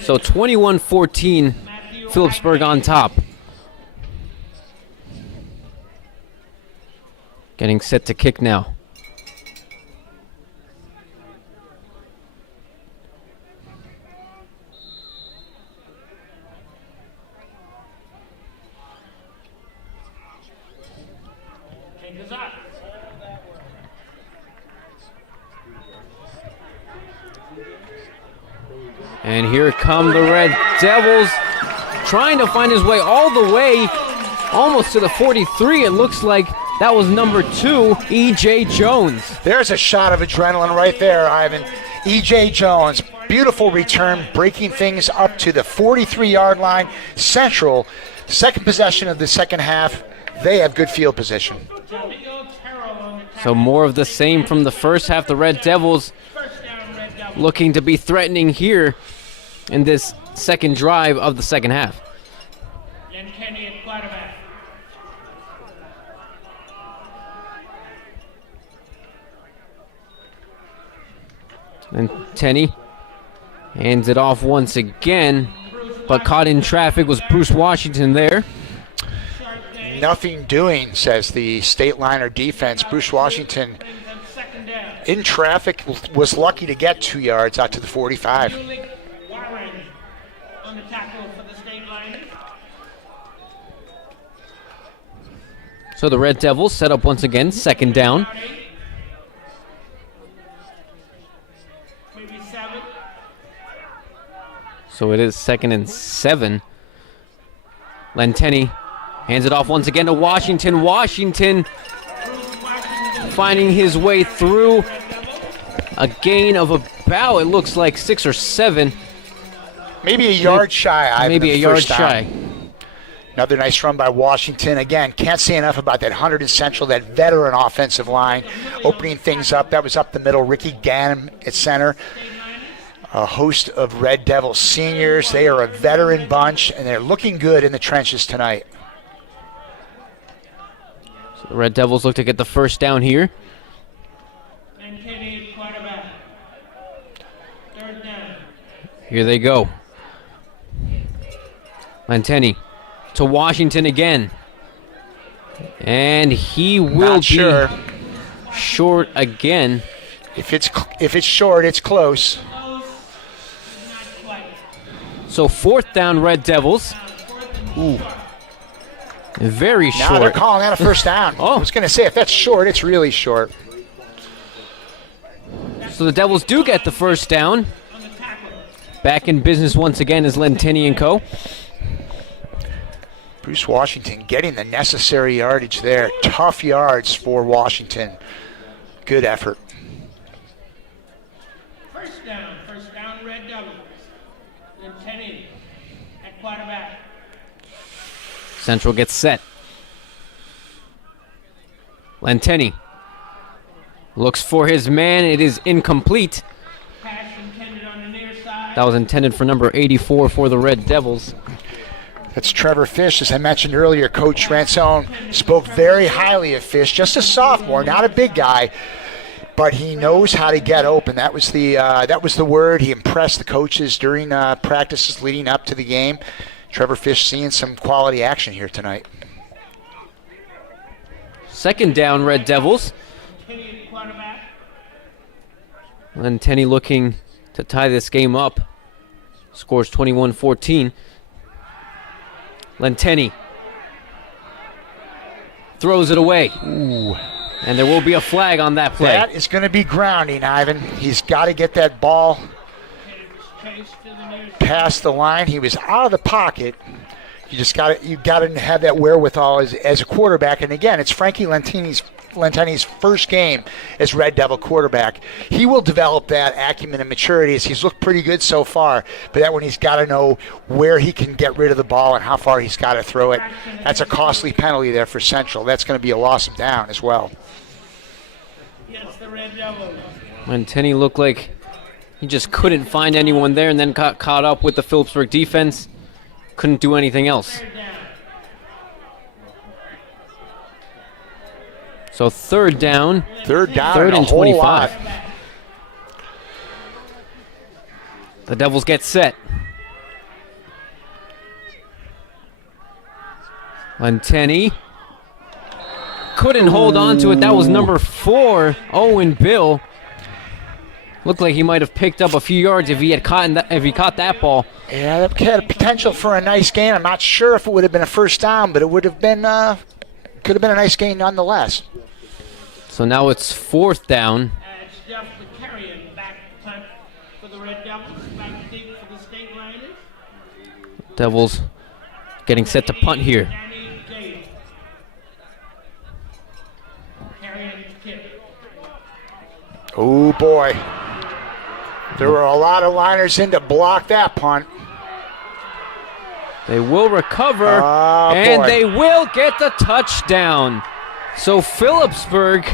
So 21-14, Phillipsburg on top. Getting set to kick now. Kick is up. And here come the Red Devils, trying to find his way all the way, almost to the 43. It looks like that was number 2, E.J. Jones. There's a shot of adrenaline right there, Ivan. E.J. Jones, beautiful return, breaking things up to the 43-yard line. Central, second possession of the second half. They have good field position. Jaleel Terrell on the tackle. So more of the same from the first half. The Red Devils First down, Red Devils. looking to be threatening here in this second drive of the second half. Len Kenny at quarterback. And Tenney hands it off once again, but caught in traffic was Bruce Washington there. Short game. Nothing doing, says the State Liner defense. Bruce Washington Brings them second down. in traffic was lucky to get 2 yards out to the 45. Julick Warren on the tackle for the State Liners. So the Red Devils set up once again, second down. Maybe 7. So it is 2nd and 7. Lentini hands it off once again to Washington. Washington Bruce Washington. finding his way through a gain of about, it looks like 6 or 7. Maybe a yard shy, Ivan, Maybe of a the yard first down. shy. Another nice run by Washington. Again, can't say enough about that Hunterdon Central, that veteran offensive line, opening things up. That was up the middle. Ricky Ganem at center. A host of Red Devil seniors. They are a veteran bunch, and they're looking good in the trenches tonight. So the Red Devils look to get the first down here. Len Kenny at quarterback. Third down. Here they go. Lentini to Washington again. And he will Not be sure. short again. If it's short, it's close. Close, not quite. So 4th down, Red Devils. Ooh. Very Now they're short. calling that a first down. Oh. I was going to say, if that's short, it's really short. So the Devils do get the first down. On the tackle. Back in business once again is Lentini and co. Bruce Washington getting the necessary yardage there. Tough yards for Washington. Good effort. First down, Red Devils. Then Kenny at quarterback. Central gets set. Lentini looks for his man. It is incomplete. Pass intended on the near side. That was intended for number 84 for the Red Devils. That's Trevor Fish. As I mentioned earlier, Coach Ransone spoke very highly of Fish. Just a sophomore, not a big guy, but he knows how to get open. That was the word. He impressed the coaches during practices leading up to the game. Trevor Fish seeing some quality action here tonight. 2nd down, Red Devils. Kenny at quarterback. Lentini looking to tie this game up. Scores 21-14. Lentini throws it away. Ooh. And there will be a flag on that play. That is going to be grounding, Ivan. He's got to get that ball Chase to the near side. past the line. He was out of the pocket. You got to have that wherewithal as a quarterback. And again, it's Frankie Lentini's first game as Red Devil quarterback. He will develop that acumen and maturity as he's looked pretty good so far. But that when he's got to know where he can get rid of the ball and how far he's got to throw it. That's a costly penalty there for Central. That's going to be a loss of down as well. Yes, the Red Devils. Lentini looked like he just couldn't find anyone there and then got caught up with the Phillipsburg defense. Couldn't do anything else. Third down. So 3rd down. Third down, 3rd and and a whole 25. lot. The Devils get set. Lentini couldn't hold on to it. That was number 4, Owen Bill. Looked like he might have picked up a few yards if he caught that ball. Yeah, that had potential for a nice gain. I'm not sure if it would have been a first down, but it would have been could have been a nice gain nonetheless. So now it's 4th down. It's Jeff the carrying back punt for the Red Devils. Back deep for the State Liners. Devils getting set to punt here. Danny Gay. Carrying kick. Oh boy. There were a lot of liners in to block that punt. They will recover, Oh, and boy. they will get the touchdown. So Phillipsburg,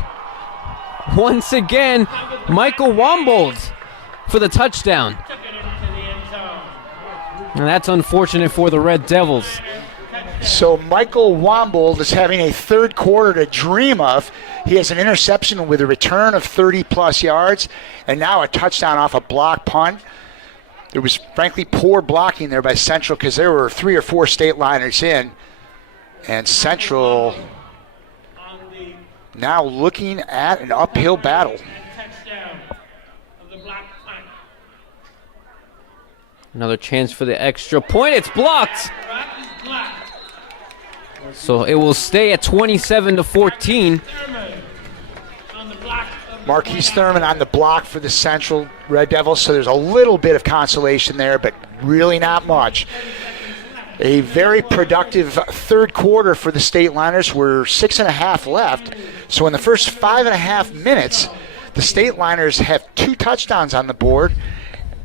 once again, Michael Wombold for the touchdown. Took it into the end zone. And that's unfortunate for the Red Devils. So Michael Wombold is having a third quarter to dream of. He has an interception with a return of 30-plus yards, and now a touchdown off a block punt. There was, frankly, poor blocking there by Central because there were 3 or 4 state liners in. And Central On the now looking at an uphill battle. touchdown of the block punt. Another chance for the extra point. It's blocked. Rock is blocked. So it will stay at 27-14. Thurman on the block of Marquise Thurman on the block for the Central Red Devils, so there's a little bit of consolation there, but really not much. A very productive third quarter for the State Liners. We're 6.5 left, so in the first 5.5 minutes, the State Liners have 2 touchdowns on the board,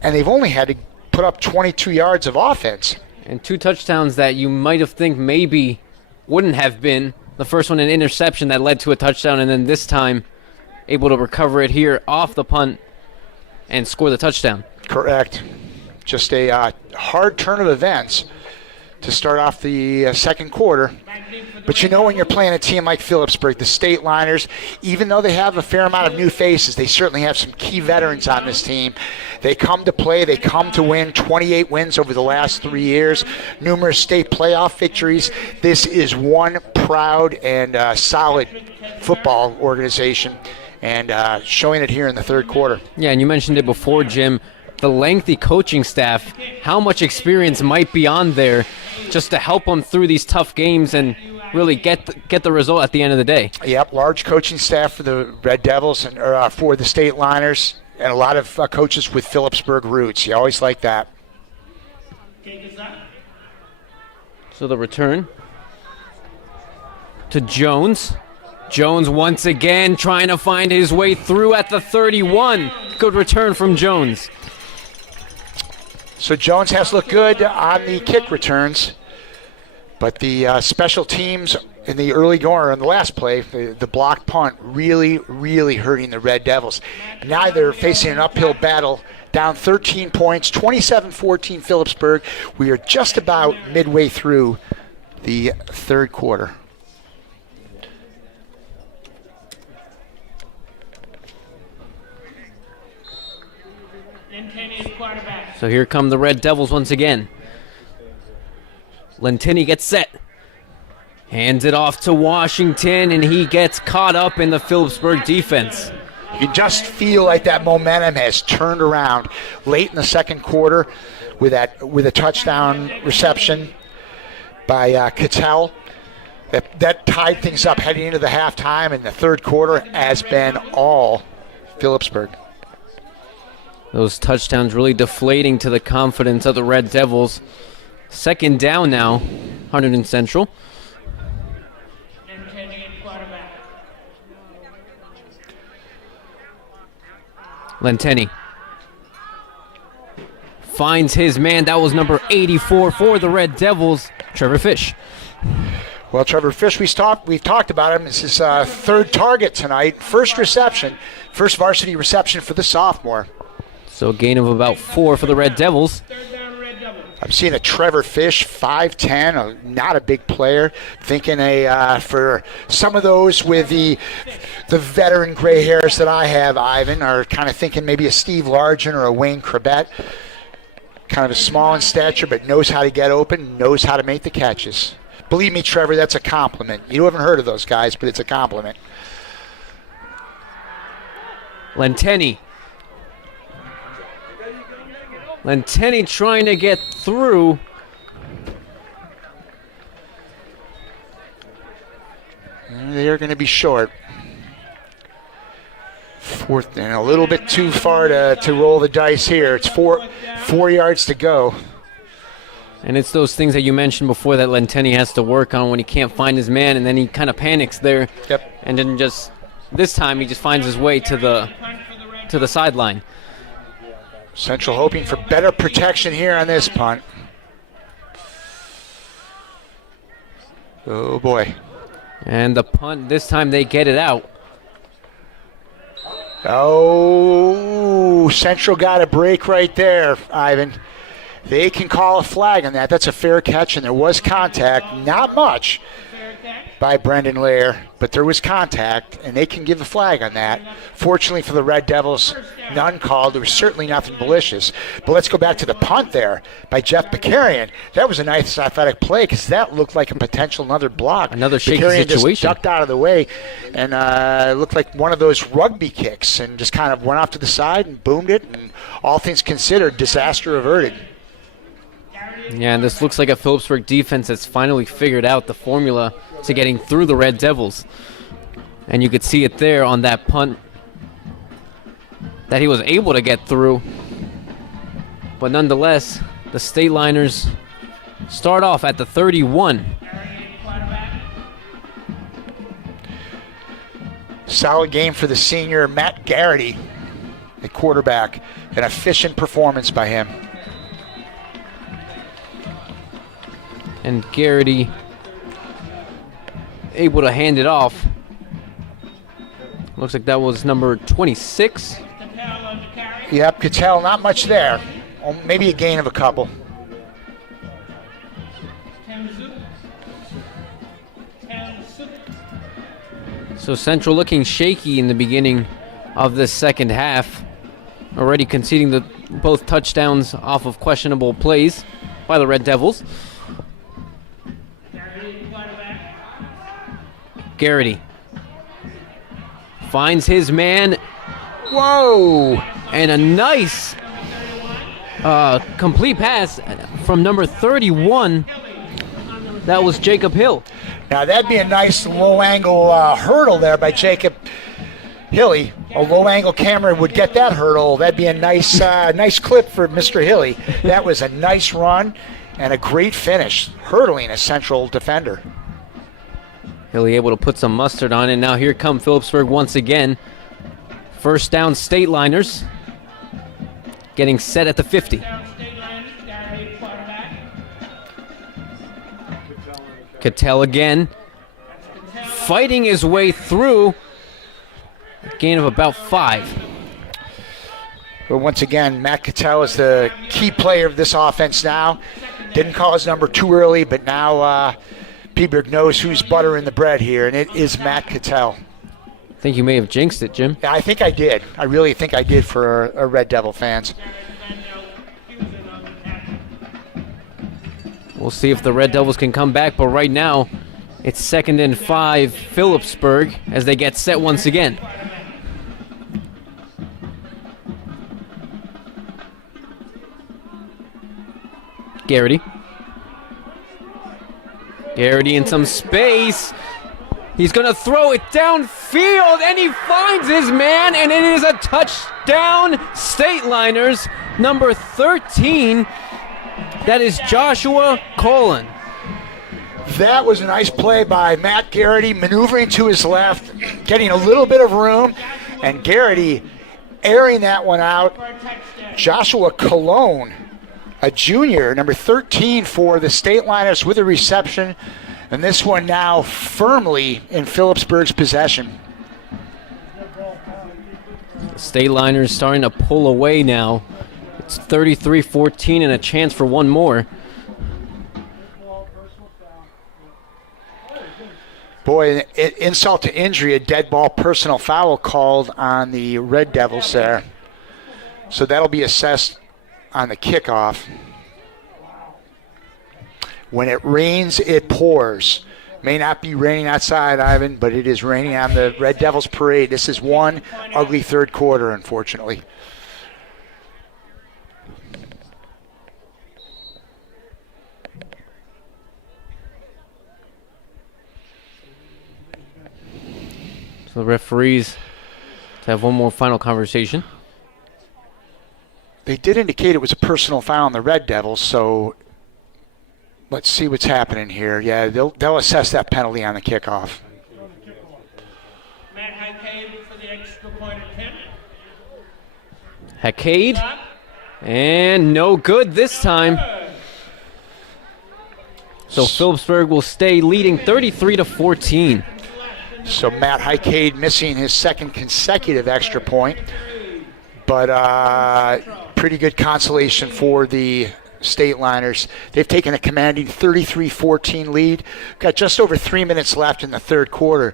and they've only had to put up 22 yards of offense. And 2 touchdowns that you might have think maybe wouldn't have been. The first one, an interception that led to a touchdown, and then this time able to recover it here off the punt and score the touchdown. Correct. Just a hard turn of events to start off the second quarter. But you know when you're playing a team like Phillipsburg, the State Liners, even though they have a fair amount of new faces, they certainly have some key veterans on this team. They come to play, they come to win. 28 wins over the last 3 years, numerous state playoff victories. This is one proud and solid football organization. and showing it here in the third quarter. Yeah, and you mentioned it before, Jim, the lengthy coaching staff, how much experience might be on there just to help them through these tough games and really get the result at the end of the day. Yep, large coaching staff for the Red Devils and for the State Liners, and a lot of coaches with Phillipsburg roots. You always like that. So the return to Jones. Jones once again trying to find his way through at the 31. Good return from Jones. So Jones has looked good on the kick returns, but the special teams in the early going, in the last play, the blocked punt, really, really hurting the Red Devils. Now they're facing an uphill battle, down 13 points, 27-14 Phillipsburg. We are just about midway through the third quarter. So here come the Red Devils once again. Lentini gets set. Hands it off to Washington, and he gets caught up in the Phillipsburg defense. You just feel like that momentum has turned around late in the second quarter with a touchdown reception by Cattell. That tied things up heading into the halftime, and the third quarter has been all Phillipsburg. Those touchdowns really deflating to the confidence of the Red Devils. Second down now, Hunterdon Central. Lentini finds his man. That was number 84 for the Red Devils, Trevor Fish. Well, Trevor Fish, we've talked about him. It's his third target tonight. First reception, first varsity reception for the sophomore. So a gain of about 4 for the Red Devils. I'm seeing a Trevor Fish, 5'10", not a big player. Thinking for some of those with the veteran gray hairs that I have, Ivan, are kind of thinking maybe a Steve Largent or a Wayne Crabette. Kind of a small in stature, but knows how to get open, knows how to make the catches. Believe me, Trevor, that's a compliment. You haven't heard of those guys, but it's a compliment. Lentini trying to get through. They're going to be short. Fourth and a little bit too far to roll the dice here. It's four yards to go. And it's those things that you mentioned before that Lentini has to work on when he can't find his man, and then he kind of panics there. Yep. And then this time he just finds his way to the sideline. Central hoping for better protection here on this punt. Oh, boy. And the punt, this time they get it out. Oh, Central got a break right there, Ivan. They can call a flag on that. That's a fair catch, and there was contact. Not much by Brendan Lair, but there was contact, and they can give a flag on that. Fortunately for the Red Devils, none called. There was certainly nothing malicious. But let's go back to the punt there by Jeff Bakarian. That was a nice athletic play because that looked like a potential another block. Another shaky Bakarian situation. just ducked out of the way, and it looked like one of those rugby kicks and just kind of went off to the side and boomed it, and all things considered, disaster averted. Yeah, and this looks like a Phillipsburg defense that's finally figured out the formula to getting through the Red Devils. And you could see it there on that punt that he was able to get through. But nonetheless, the State Liners start off at the 31. Solid game for the senior Matt Garrity, at quarterback. An efficient performance by him. And Garrity able to hand it off. Looks like that was number 26. Yep, Cattell, not much there. Maybe a gain of a couple. So Central looking shaky in the beginning of this second half. Already conceding both touchdowns off of questionable plays by the Red Devils. Garrity Finds his man. Whoa! And a nice complete pass from number 31. That was Jacob Hill. Now that'd be a nice low-angle hurdle there by Jacob Hilly. A low-angle camera would get that hurdle. That'd be a nice nice clip for Mr. Hilly. That was a nice run and a great finish, hurdling a Central defender. Hilly able to put some mustard on it. Now here come Phillipsburg once again. First down, State Liners. Getting set at the 50. Cattell again. Fighting his way through. A gain of about 5. But once again, Matt Cattell is the key player of this offense now. Didn't call his number too early, but now Phillipsburg knows who's buttering the bread here, and it is Matt Cattell. I think you may have jinxed it, Jim. Yeah, I think I did. I really think I did for our Red Devil fans. We'll see if the Red Devils can come back, but right now it's 2nd and 5 Phillipsburg as they get set once again. Garrity. Garrity in some space. He's going to throw it downfield, and he finds his man, and it is a touchdown. State Liners, number 13. That is Joshua Colon. That was a nice play by Matt Garrity, maneuvering to his left, getting a little bit of room, and Garrity airing that one out. Joshua Colon, a junior, number 13 for the State Liners with a reception, and this one now firmly in Phillipsburg's possession. The State Liners starting to pull away now. It's 33-14 and a chance for one more. Boy, insult to injury, a dead ball personal foul called on the Red Devils there. So that'll be assessed on the kickoff. When it rains, it pours. May not be raining outside, Ivan, but it is raining on the Red Devils parade. This is one ugly third quarter, unfortunately. So the referees to have one more final conversation. They did indicate it was a personal foul on the Red Devils, so let's see what's happening here. Yeah, they'll assess that penalty on the kickoff. Matt Hackade for the extra point attempt. Hackade. And no good this time. So Phillipsburg will stay leading 33-14. So Matt Hackade missing his second consecutive extra point. But pretty good consolation for the State Liners. They've taken a commanding 33-14 lead. Got just over 3 minutes left in the third quarter.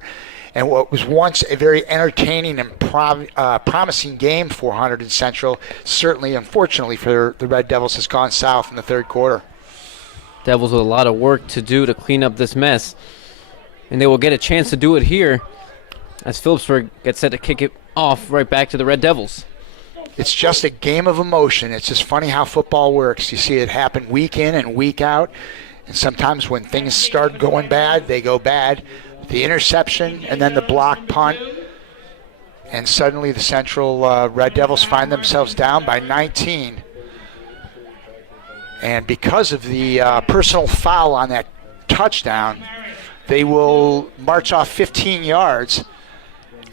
And what was once a very entertaining and promising game for Hunterdon Central, certainly, unfortunately, for the Red Devils, has gone south in the third quarter. Devils with a lot of work to do to clean up this mess. And they will get a chance to do it here as Phillipsburg gets set to kick it off right back to the Red Devils. It's just a game of emotion. It's just funny how football works. You see it happen week in and week out. And sometimes when things start going bad, they go bad. The interception and then the block punt. And suddenly the Central Red Devils find themselves down by 19. And because of the personal foul on that touchdown, they will march off 15 yards.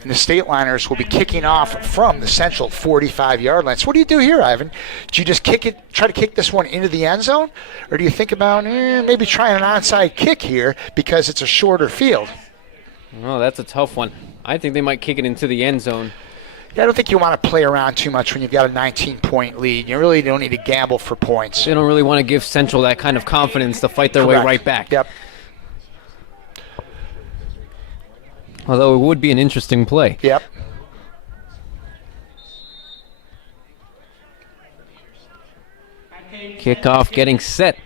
And the State Liners will be kicking off from the Central 45-yard line. So what do you do here, Ivan? Do you just kick it, try to kick this one into the end zone? Or do you think about maybe trying an onside kick here because it's a shorter field? Oh, that's a tough one. I think they might kick it into the end zone. Yeah, I don't think you want to play around too much when you've got a 19-point lead. You really don't need to gamble for points. They don't really want to give Central that kind of confidence to fight their way right back. Yep. Although it would be an interesting play. Yep. Kickoff getting set.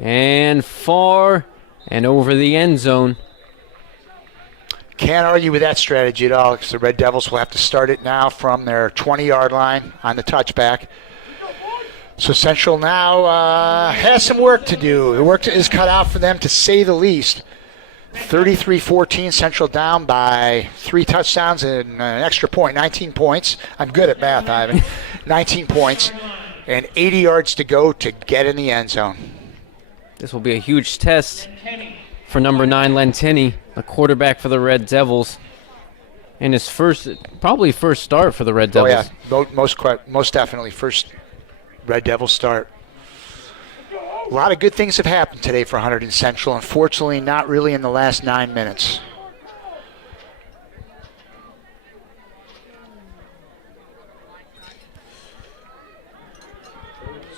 And far and over the end zone. Can't argue with that strategy at all because the Red Devils will have to start it now from their 20-yard line on the touchback. So Central now has some work to do. The work is cut out for them, to say the least. 33-14, Central down by 3 touchdowns and an extra point, 19 points. I'm good at math, Ivan. 19 points and 80 yards to go to get in the end zone. This will be a huge test for number 9, Lentini, a quarterback for the Red Devils. And his probably first start for the Red Devils. Oh, yeah, most definitely first Red Devil start. A lot of good things have happened today for Hunterdon Central. Unfortunately, not really in the last 9 minutes.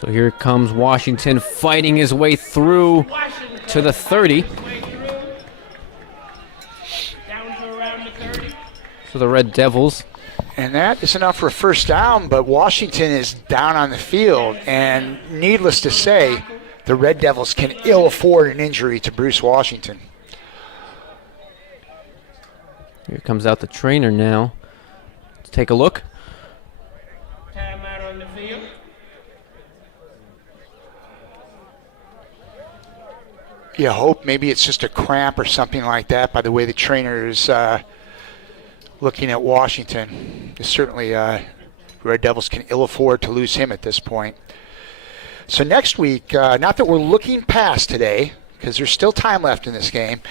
So here comes Washington fighting his way through to the 30. So the Red Devils. And that is enough for a first down, but Washington is down on the field. And needless to say, the Red Devils can ill afford an injury to Bruce Washington. Here comes out the trainer now. Let's take a look. Timeout on the field. You hope maybe it's just a cramp or something like that by the way the trainer is looking at Washington. Certainly, Red Devils can ill afford to lose him at this point. So next week, not that we're looking past today, because there's still time left in this game,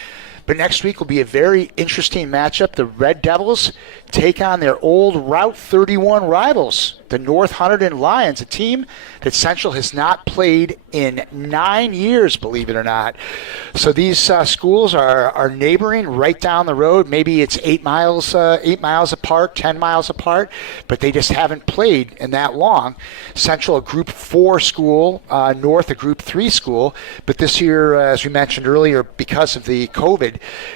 but next week will be a very interesting matchup. The Red Devils take on their old Route 31 rivals, the North Hunterdon Lions, a team that Central has not played in 9 years, believe it or not. So these schools are neighboring right down the road. Maybe it's 8 miles apart, 10 miles apart, but they just haven't played in that long. Central, a Group 4 school, North, a Group 3 school. But this year, as we mentioned earlier, because of the COVID,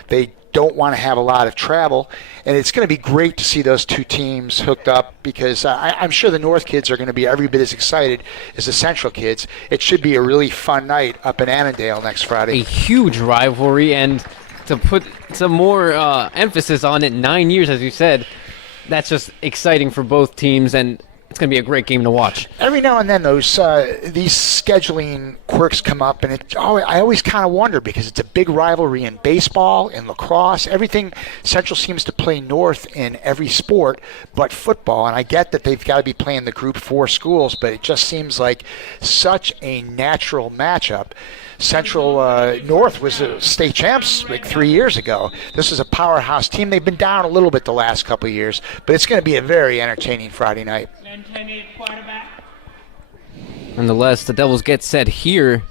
they don't want to have a lot of travel, and it's going to be great to see those two teams hooked up because I'm sure the North kids are going to be every bit as excited as the Central kids. It should be a really fun night up in Annandale next Friday. A huge rivalry, and to put some more emphasis on it, 9 years, as you said, that's just exciting for both teams, and it's going to be a great game to watch. Every now and then these scheduling quirks come up, and I always kind of wonder because it's a big rivalry in baseball, in lacrosse, everything. Central seems to play North in every sport but football, and I get that they've got to be playing the Group 4 schools, but it just seems like such a natural matchup. Central North was state champs like 3 years ago. This is a powerhouse team. They've been down a little bit the last couple of years, but it's going to be a very entertaining Friday night. Nonetheless, the Devils get set here,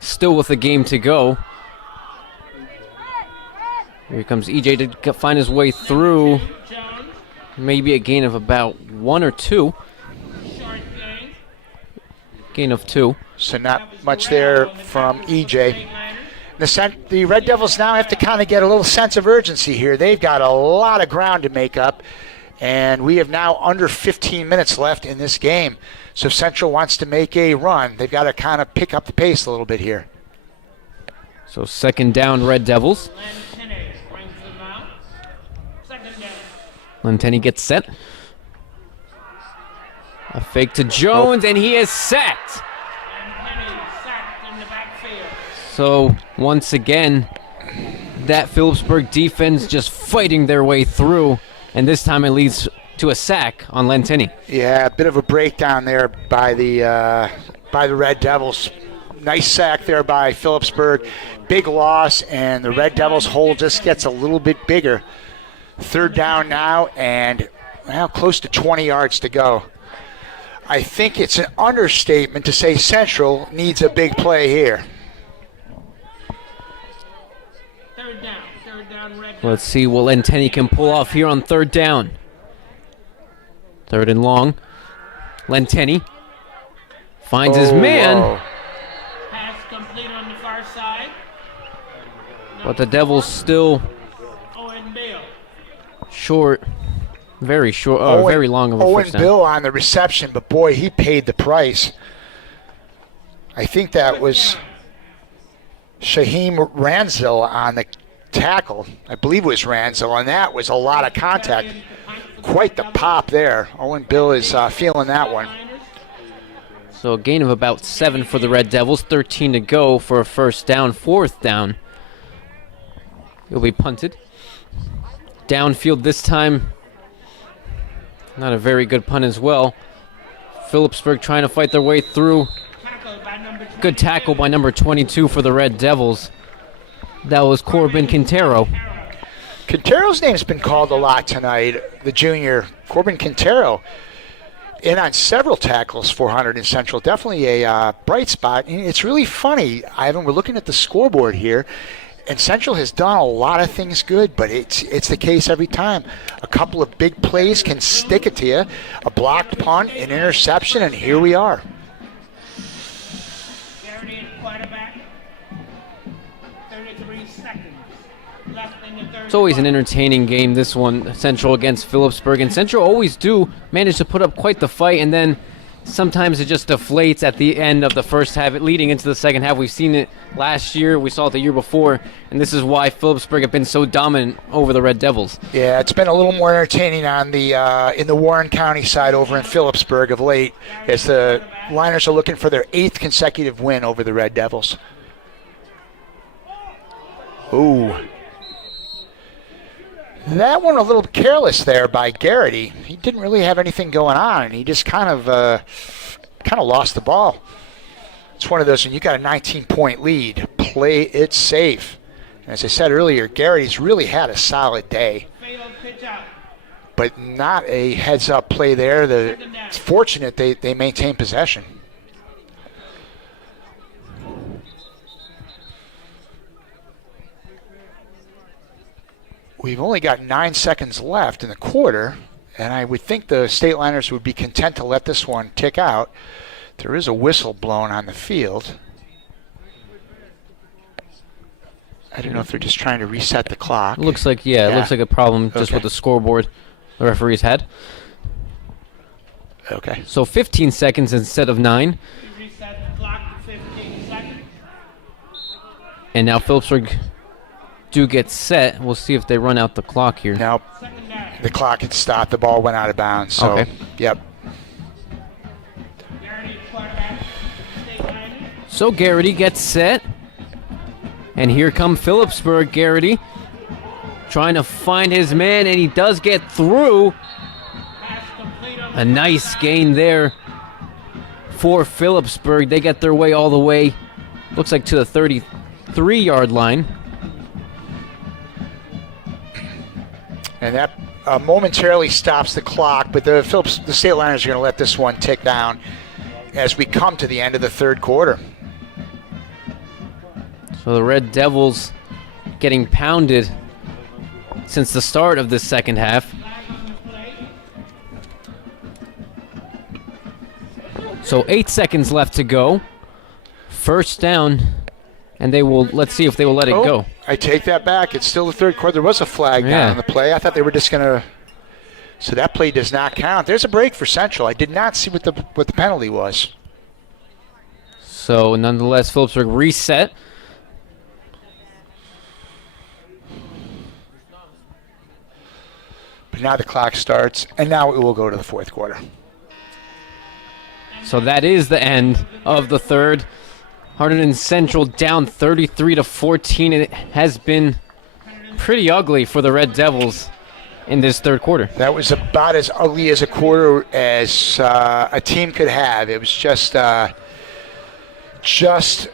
still with a game to go. Here comes EJ to find his way through. Maybe a gain of about 1 or 2. Gain of 2. So not much there from EJ. The Red Devils now have to kind of get a little sense of urgency here. They've got a lot of ground to make up, and we have now under 15 minutes left in this game. So if Central wants to make a run, they've got to kind of pick up the pace a little bit here. So second down, Red Devils. Lentini gets set. A fake to Jones, and he is set. So once again, that Phillipsburg defense just fighting their way through, and this time it leads to a sack on Lentini. Yeah, a bit of a breakdown there by the Red Devils. Nice sack there by Phillipsburg. Big loss, and the Red Devils' hole just gets a little bit bigger. Third down now, and close to 20 yards to go. I think it's an understatement to say Central needs a big play here. Third down, Red. Let's see what Lentini can pull off here on third down. Third and long. Lentini finds his man. Whoa. Pass complete on the far side. But the Devils still Owen Bill. short. Very short, very long of a Owen first down. Bill on the reception, but boy, he paid the price. I think that was Shaheem Ranzil on the tackle. I believe it was Ranzo, and that was a lot of contact. Quite the pop there. Owen Bill is feeling that one. So a gain of about 7 for the Red Devils, 13 to go for a first down, 4th down. It'll be punted. Downfield this time. Not a very good punt as well. Phillipsburg trying to fight their way through. Good tackle by number 22 for the Red Devils. That was Corbin Quintero. Quintero's name's been called a lot tonight, the junior. Corbin Quintero in on several tackles for Hunterdon Central. Definitely a bright spot. And it's really funny, Ivan, we're looking at the scoreboard here, and Central has done a lot of things good, but it's the case every time. A couple of big plays can stick it to you. A blocked punt, an interception, and here we are. It's always an entertaining game, this one, Central against Phillipsburg. And Central always do manage to put up quite the fight, and then sometimes it just deflates at the end of the first half, leading into the second half. We've seen it last year, we saw it the year before, and this is why Phillipsburg have been so dominant over the Red Devils. Yeah, it's been a little more entertaining on the in the Warren County side over in Phillipsburg of late, as the Liners are looking for their 8th consecutive win over the Red Devils. Ooh. That one a little careless there by Garrity. He didn't really have anything going on, and he just kind of lost the ball. It's one of those when you got a 19-point lead, play it safe. And as I said earlier, Garrity's really had a solid day, but not a heads-up play there. It's fortunate they maintain possession. We've only got 9 seconds left in the quarter, and I would think the State Liners would be content to let this one tick out. There is a whistle blown on the field. I don't know if they're just trying to reset the clock. Looks like, it looks like a problem just with the scoreboard the referees had. Okay. So 15 seconds instead of 9. Reset the clock to 15 seconds. And now Phillipsburg do get set. We'll see if they run out the clock here. Now the clock had stopped. The ball went out of bounds. So, okay. Yep. So Garrity gets set. And here come Phillipsburg. Garrity trying to find his man, and he does get through. A nice gain there for Phillipsburg. They get their way all the way, looks like to the 33-yard line. And that momentarily stops the clock, but the State Liners are going to let this one tick down as we come to the end of the third quarter. So the Red Devils getting pounded since the start of this second half. So 8 seconds left to go. First down, and let's see if they will let it go. I take that back. It's still the third quarter. There was a flag down on the play. I thought they were just going to. So that play does not count. There's a break for Central. I did not see what the penalty was. So nonetheless, Phillipsburg reset. But now the clock starts, and now it will go to the fourth quarter. So that is the end of the third. Hunterdon Central down 33-14. It has been pretty ugly for the Red Devils in this third quarter. That was about as ugly as a quarter as a team could have. It was just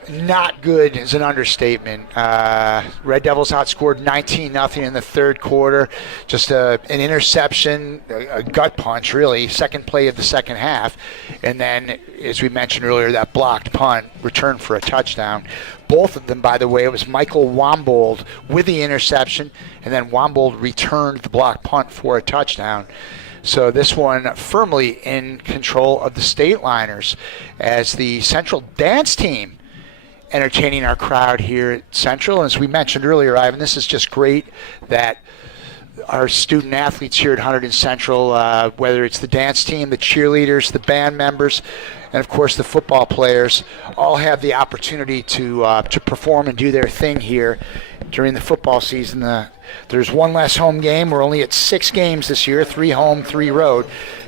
not good is an understatement. Red Devils outscored 19-0 in the third quarter. Just an interception, a gut punch, really, second play of the second half. And then, as we mentioned earlier, that blocked punt returned for a touchdown. Both of them, by the way, it was Michael Wombold with the interception, and then Wombold returned the blocked punt for a touchdown. So this one firmly in control of the State Liners as the Central dance team entertaining our crowd here at Central. And as we mentioned earlier, Ivan, this is just great that our student athletes here at Hunterdon Central, whether it's the dance team, the cheerleaders, the band members, and of course the football players, all have the opportunity to perform and do their thing here during the football season. There's one less home game. We're only at 6 games this year, 3 home, 3 road.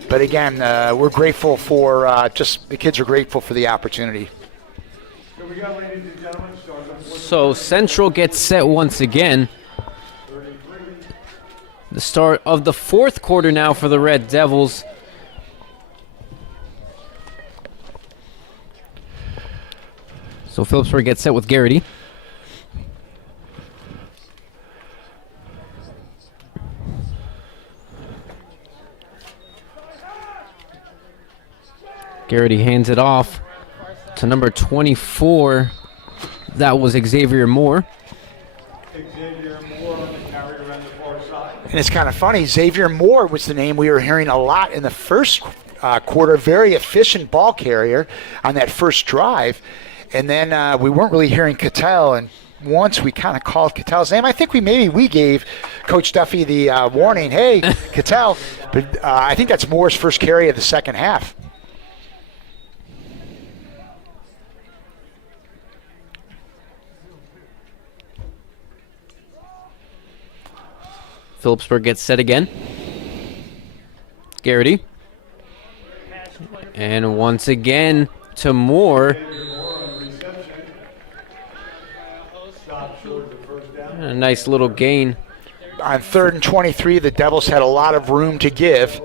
But again, we're grateful for the kids are grateful for the opportunity. So we got, ladies and gentlemen, starting on So Central gets set once again. The start of the 4th quarter now for the Red Devils. So Phillipsburg gets set with Garrity. Garrity hands it off to number 24. That was Xavier Moore. Xavier Moore on the carry around the far side. And it's kind of funny. Xavier Moore was the name we were hearing a lot in the first quarter. Very efficient ball carrier on that first drive. And then we weren't really hearing Cattell. And once we kind of called Cattell's name, I think we gave Coach Duffy the warning, hey, Cattell. But I think that's Moore's first carry of the second half. Phillipsburg gets set again. Garrity. And once again to Moore. A nice little gain. On 3rd and 23, the Devils had a lot of room to give.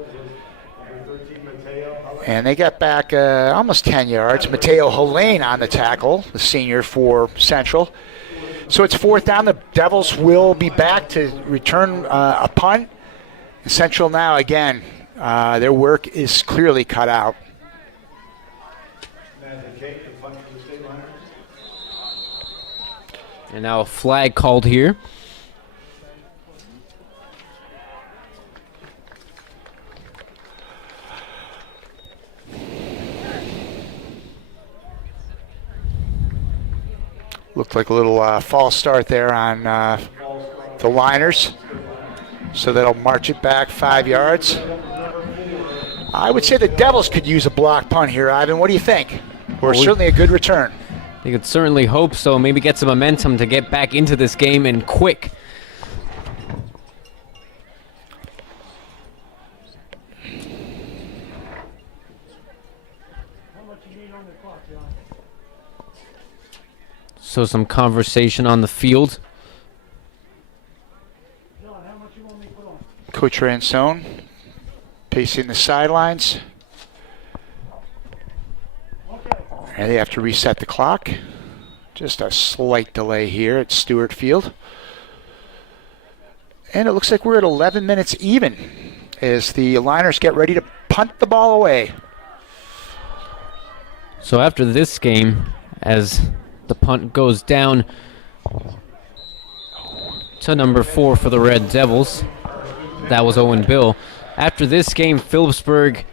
And they got back almost 10 yards. Mateo Helene on the tackle, the senior for Central. So it's 4th down. The Devils will be back to return a punt. Central now, again, their work is clearly cut out. And now a flag called here. Looked like a little false start there on the liners. So that'll march it back 5 yards. I would say the Devils could use a block punt here, Ivan. What do you think? Or certainly a good return. They could certainly hope so. Maybe get some momentum to get back into this game and quick. So some conversation on the field. Coach Ransone pacing the sidelines. And they have to reset the clock. Just a slight delay here at Stewart Field. And it looks like we're at 11 minutes even as the Liners get ready to punt the ball away. So after this game, as the punt goes down to number 4 for the Red Devils, that was Owen Bill. After this game, Phillipsburg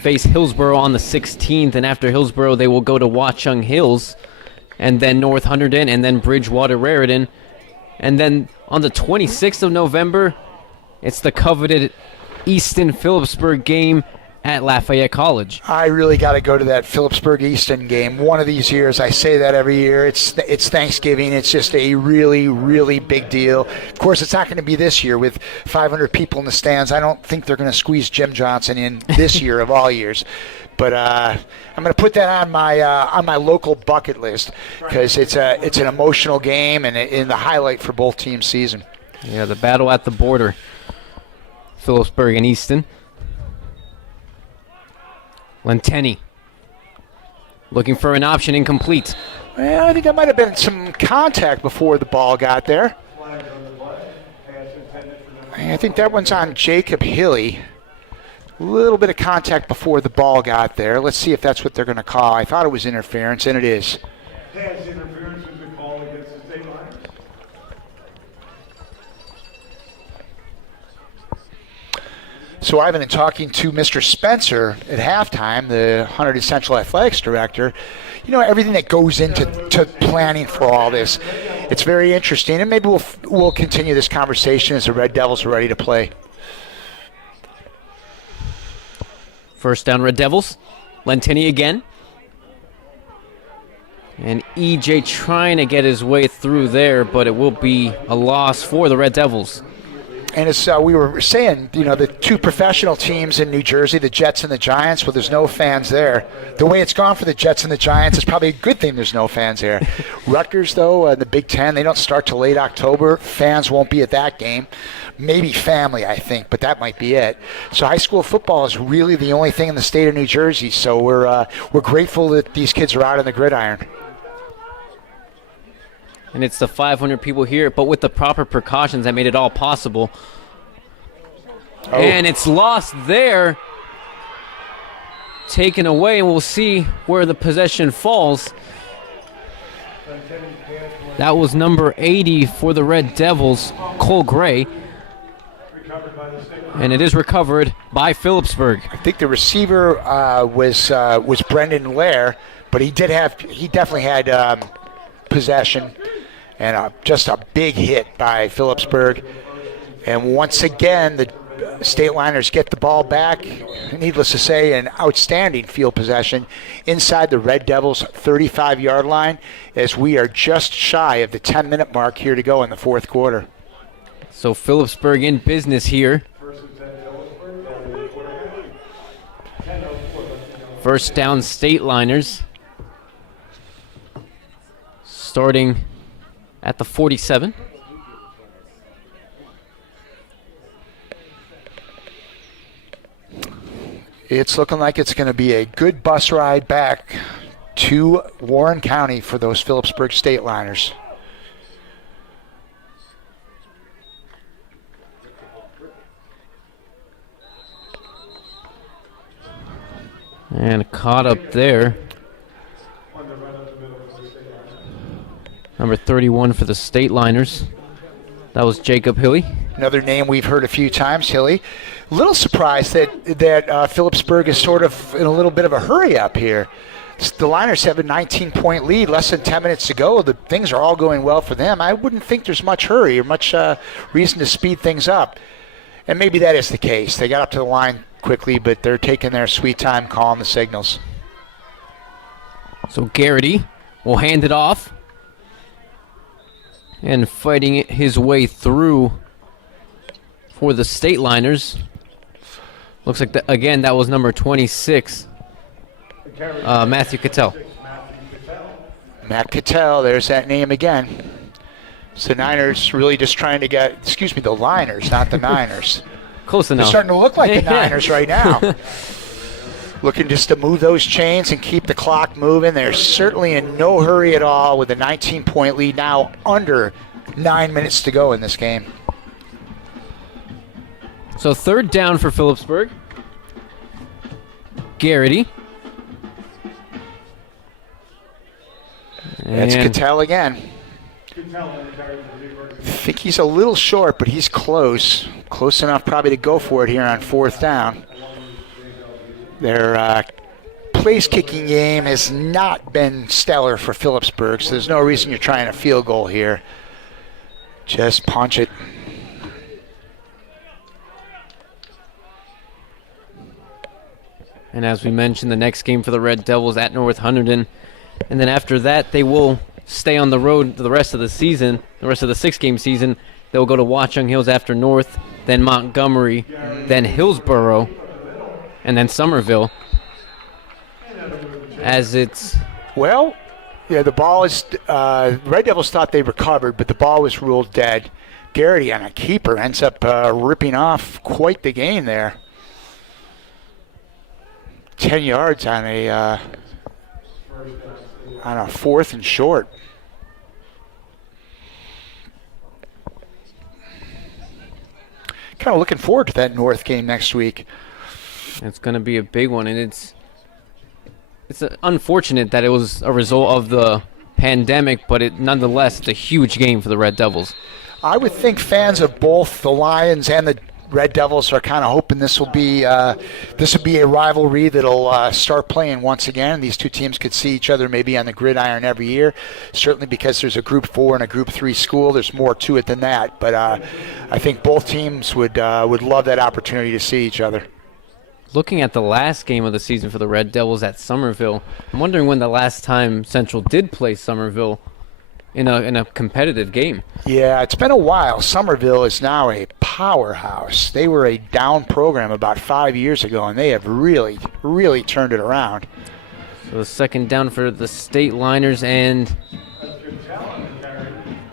face Hillsborough on the 16th, and after Hillsborough, they will go to Watchung Hills, and then North Hunterdon, and then Bridgewater Raritan. And then on the 26th of November, it's the coveted Easton Phillipsburg game at Lafayette College. I really got to go to that Phillipsburg Easton game one of these years. I say that every year. It's Thanksgiving. It's just a really, really big deal. Of course, it's not going to be this year with 500 people in the stands. I don't think they're going to squeeze Jim Johnson in this year of all years. But I'm going to put that on my local bucket list because it's an emotional game and the highlight for both teams' season. Yeah, the battle at the border, Phillipsburg and Easton. Lenteni looking for an option, incomplete. Well, I think that might have been some contact before the ball got there. I think that one's on Jacob Hilly. A little bit of contact before the ball got there. Let's see if that's what they're going to call. I thought it was interference, and it is. Pass interference is the call against the state line. So I've been talking to Mr. Spencer at halftime, the Hunterdon Central Athletics Director. You know, everything that goes into planning for all this. it's very interesting, and maybe we'll continue this conversation as the Red Devils are ready to play. First down, Red Devils. Lentini again. And EJ trying to get his way through there, but it will be a loss for the Red Devils. And as we were saying, the two professional teams in New Jersey, the Jets and the Giants, well, there's no fans there. The way it's gone for the Jets and the Giants, it's probably a good thing there's no fans there. Rutgers, though, in the Big Ten, they don't start till late October. Fans won't be at that game. Maybe family, I think, but that might be it. So high school football is really the only thing in the state of New Jersey. So we're grateful that these kids are out on the gridiron. And it's the 500 people here, but with the proper precautions that made it all possible. Oh. And it's lost there. Taken away, and we'll see where the possession falls. That was number 80 for the Red Devils, Cole Gray. And it is recovered by Phillipsburg. I think the receiver was Brendan Lair, but he definitely had possession, and just a big hit by Phillipsburg. And once again, the State Liners get the ball back. Needless to say, an outstanding field possession inside the Red Devils' 35-yard line, as we are just shy of the 10-minute mark here to go in the fourth quarter. So Phillipsburg in business here. First down, State Liners. Starting at the 47. It's looking like it's going to be a good bus ride back to Warren County for those Phillipsburg State Liners. And caught up there. Number 31 for the State Liners. That was Jacob Hilly. Another name we've heard a few times, Hilly. A little surprised that Phillipsburg is sort of in a little bit of a hurry up here. The Liners have a 19-point lead, less than 10 minutes to go. Things are all going well for them. I wouldn't think there's much hurry or much reason to speed things up. And maybe that is the case. They got up to the line quickly, but they're taking their sweet time calling the signals. So Garrity will hand it off. And fighting his way through for the State Liners. Looks like, again, that was number 26, Matthew Cattell. Matt Cattell, there's that name again. So Niners really just trying to get, the Liners, not the Niners. Close enough. They're starting to look like the Niners right now. Looking just to move those chains and keep the clock moving. They're certainly in no hurry at all with a 19-point lead now, under 9 minutes to go in this game. So third down for Phillipsburg. Garrity. That's Cattell again. I think he's a little short, but he's close. Close enough probably to go for it here on fourth down. Their place-kicking game has not been stellar for Phillipsburg, so there's no reason you're trying a field goal here. Just punch it. And as we mentioned, the next game for the Red Devils at North Hunterdon. And then after that, they will stay on the road the rest of the season, the rest of the six-game season. They'll go to Watchung Hills after North, then Montgomery, then Hillsborough, and then Somerville. As it's... Well, yeah, the ball is... Red Devils thought they recovered, but the ball was ruled dead. Garrity on a keeper ends up ripping off quite the gain there. 10 yards on a fourth and short. Kind of looking forward to that North game next week. It's going to be a big one, and it's unfortunate that it was a result of the pandemic, but nonetheless, it's a huge game for the Red Devils. I would think fans of both the Lions and Red Devils are kind of hoping this will be a rivalry that'll start playing once again. These two teams could see each other maybe on the gridiron every year. Certainly because there's a Group 4 and a Group 3 school, there's more to it than that. But I think both teams would love that opportunity to see each other. Looking at the last game of the season for the Red Devils at Somerville, I'm wondering when the last time Central did play Somerville in a competitive game. Yeah, it's been a while. Somerville is now a powerhouse. They were a down program about 5 years ago, and they have really, really turned it around. So the second down for the State Liners, and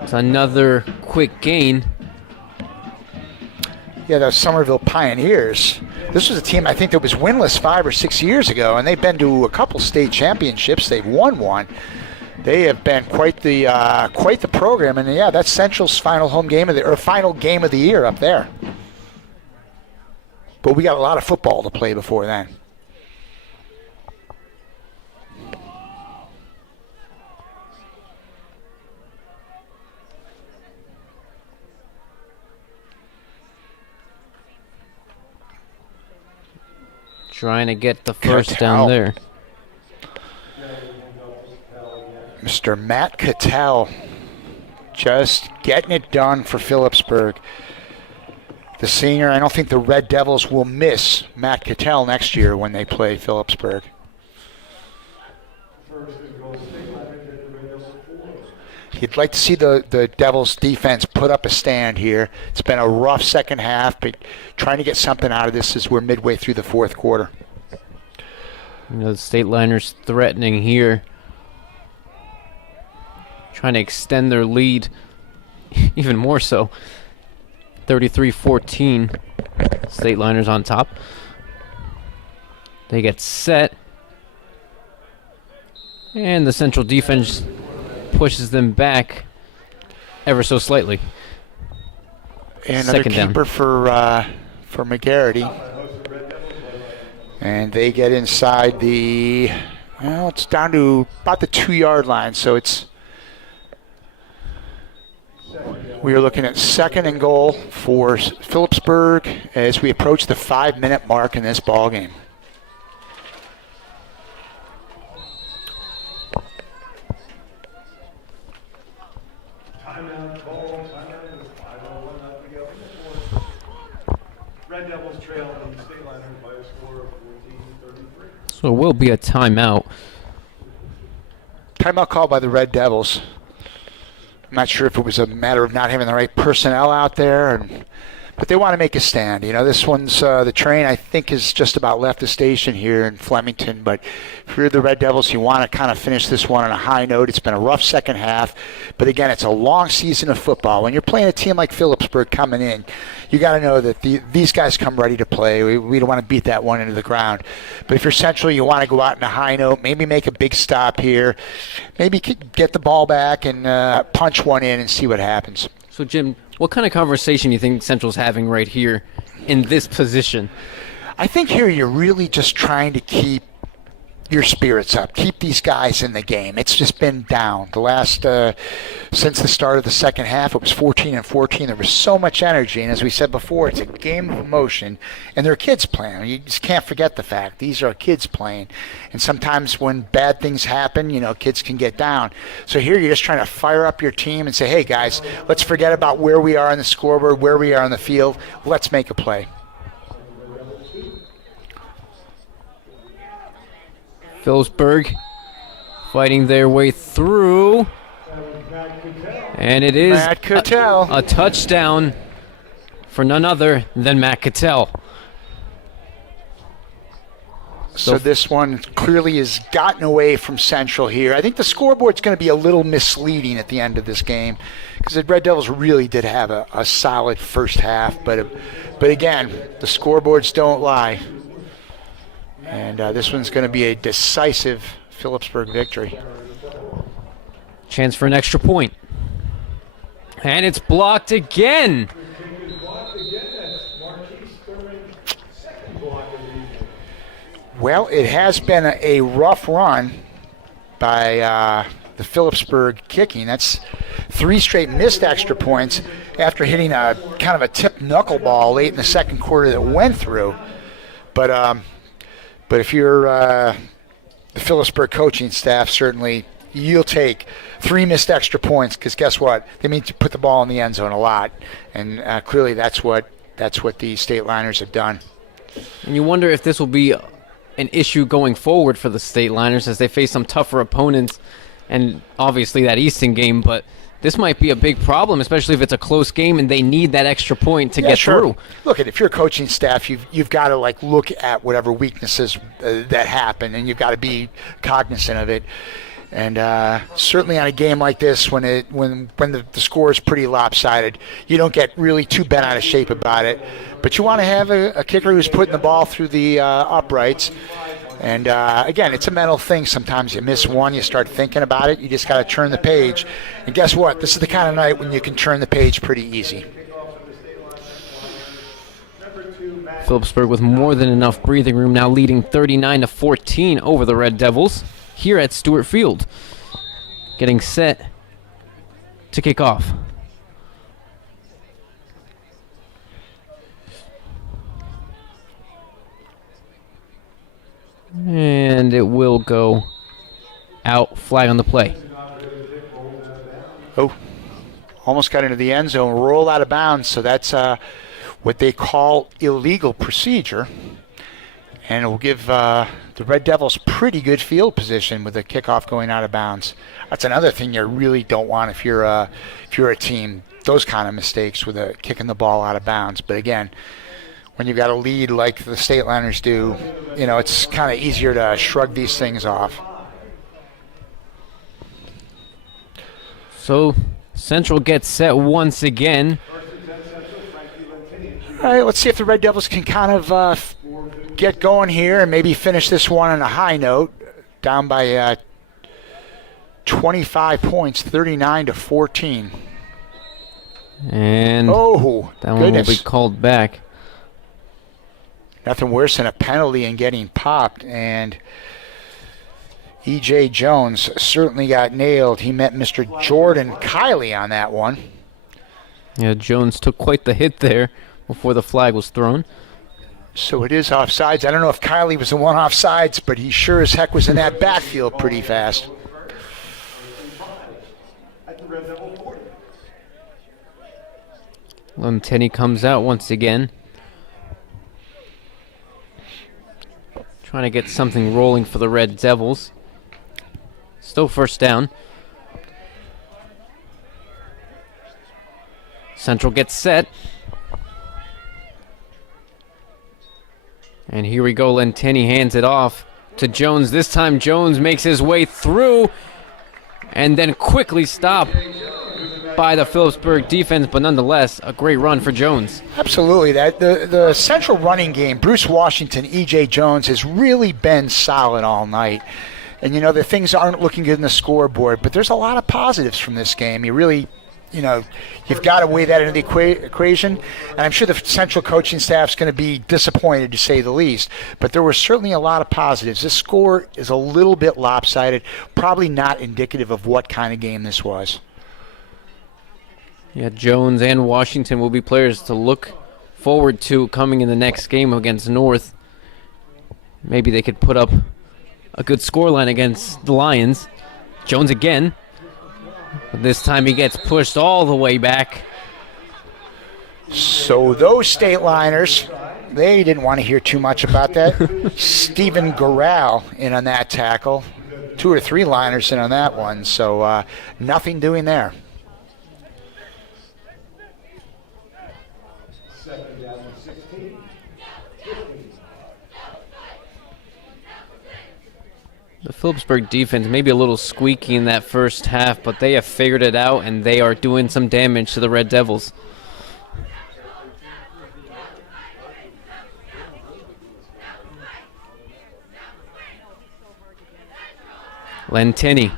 it's another quick gain. Yeah, the Somerville Pioneers. This was a team I think that was winless 5 or 6 years ago, and they've been to a couple state championships. They've won one. They have been quite the program, and yeah, that's Central's final game of the year up there. But we got a lot of football to play before then. Trying to get the first down there. Mr. Matt Cattell just getting it done for Phillipsburg. The senior, I don't think the Red Devils will miss Matt Cattell next year when they play Phillipsburg. You'd like to see the Devils defense put up a stand here. It's been a rough second half, but trying to get something out of this as we're midway through the fourth quarter. You know, the State Liners threatening here. Trying to extend their lead even more so. 33-14. State Liners on top. They get set. And the Central defense pushes them back ever so slightly. And another keeper for McGarity. And they get inside it's down to about the 2-yard line, so we are looking at second and goal for Phillipsburg as we approach the 5-minute mark in this ball game. Timeout call. Timeout with 5:01 left to go. Red Devils trail the State Liners by a score of 14-33. So it will be a timeout. Timeout called by the Red Devils. I'm not sure if it was a matter of not having the right personnel out there, but they want to make a stand. You know, this one's the train, I think, is just about left the station here in Flemington. But if you're the Red Devils, you want to kind of finish this one on a high note. It's been a rough second half, but again, it's a long season of football. When you're playing a team like Phillipsburg coming in, you got to know that these guys come ready to play. We don't want to beat that one into the ground. But if you're Central, you want to go out on a high note, maybe make a big stop here, maybe get the ball back and punch one in and see what happens. So, Jim, what kind of conversation do you think Central's having right here in this position? I think here you're really just trying to keep your spirits up, keep these guys in the game. It's just been down. The last, since the start of the second half, it was 14-14. There was so much energy, and as we said before, it's a game of emotion, and they're kids playing. You just can't forget the fact. These are kids playing, and sometimes when bad things happen, you know, kids can get down. So here you're just trying to fire up your team and say, hey, guys, let's forget about where we are on the scoreboard, where we are on the field. Let's make a play. Phillipsburg fighting their way through. And it is Matt Cattell. A touchdown for none other than Matt Cattell. So this one clearly has gotten away from Central here. I think the scoreboard's going to be a little misleading at the end of this game because the Red Devils really did have a solid first half. But again, the scoreboards don't lie. And this one's going to be a decisive Phillipsburg victory. Chance for an extra point. And it's blocked again. Well, it has been a rough run by the Phillipsburg kicking. That's 3 straight missed extra points after hitting a kind of a tipped knuckleball late in the second quarter that went through. But if you're the Phillipsburg coaching staff, certainly you'll take 3 missed extra points, because guess what? They mean to put the ball in the end zone a lot, and clearly that's what the State Liners have done. And you wonder if this will be an issue going forward for the State Liners as they face some tougher opponents, and obviously that Easton game, but this might be a big problem, especially if it's a close game and they need that extra point to get through. Look, if you're a coaching staff, you've got to look at whatever weaknesses that happen, and you've got to be cognizant of it. And certainly on a game like this, when the score is pretty lopsided, you don't get really too bent out of shape about it. But you want to have a kicker who's putting the ball through the uprights. And again, it's a mental thing. Sometimes you miss one, you start thinking about it. You just got to turn the page. And guess what? This is the kind of night when you can turn the page pretty easy. Phillipsburg with more than enough breathing room, now leading 39-14 over the Red Devils here at Stewart Field. Getting set to kick off. And it will go out, flag on the play. Oh, almost got into the end zone, roll out of bounds, so that's what they call illegal procedure. And it will give the Red Devils pretty good field position with the kickoff going out of bounds. That's another thing you really don't want if you're a team, those kind of mistakes with kicking the ball out of bounds. But again, when you've got a lead like the State Liners do, it's kind of easier to shrug these things off. So Central gets set once again. All right, let's see if the Red Devils can kind of get going here and maybe finish this one on a high note. Down by 25 points, 39-14. And that one will be called back. Nothing worse than a penalty and getting popped. And E.J. Jones certainly got nailed. He met Mr. Jordan Kiley on that one. Yeah, Jones took quite the hit there before the flag was thrown. So it is offsides. I don't know if Kiley was the one offsides, but he sure as heck was in that backfield pretty fast. Tenney comes out once again. Trying to get something rolling for the Red Devils. Still first down. Central gets set. And here we go. Lentini hands it off to Jones. This time Jones makes his way through and then quickly stopped by the Phillipsburg defense, but nonetheless, a great run for Jones. Absolutely. The Central running game, Bruce Washington, E.J. Jones, has really been solid all night. And, the things aren't looking good in the scoreboard, but there's a lot of positives from this game. You really, you've got to weigh that into the equation. And I'm sure the Central coaching staff's going to be disappointed, to say the least. But there were certainly a lot of positives. This score is a little bit lopsided, probably not indicative of what kind of game this was. Yeah, Jones and Washington will be players to look forward to coming in the next game against North. Maybe they could put up a good scoreline against the Lions. Jones again. But this time he gets pushed all the way back. So those State Liners, they didn't want to hear too much about that. Stephen Garral in on that tackle. 2 or 3 Liners in on that one. So nothing doing there. The Phillipsburg defense may be a little squeaky in that first half, but they have figured it out, and they are doing some damage to the Red Devils. Lentini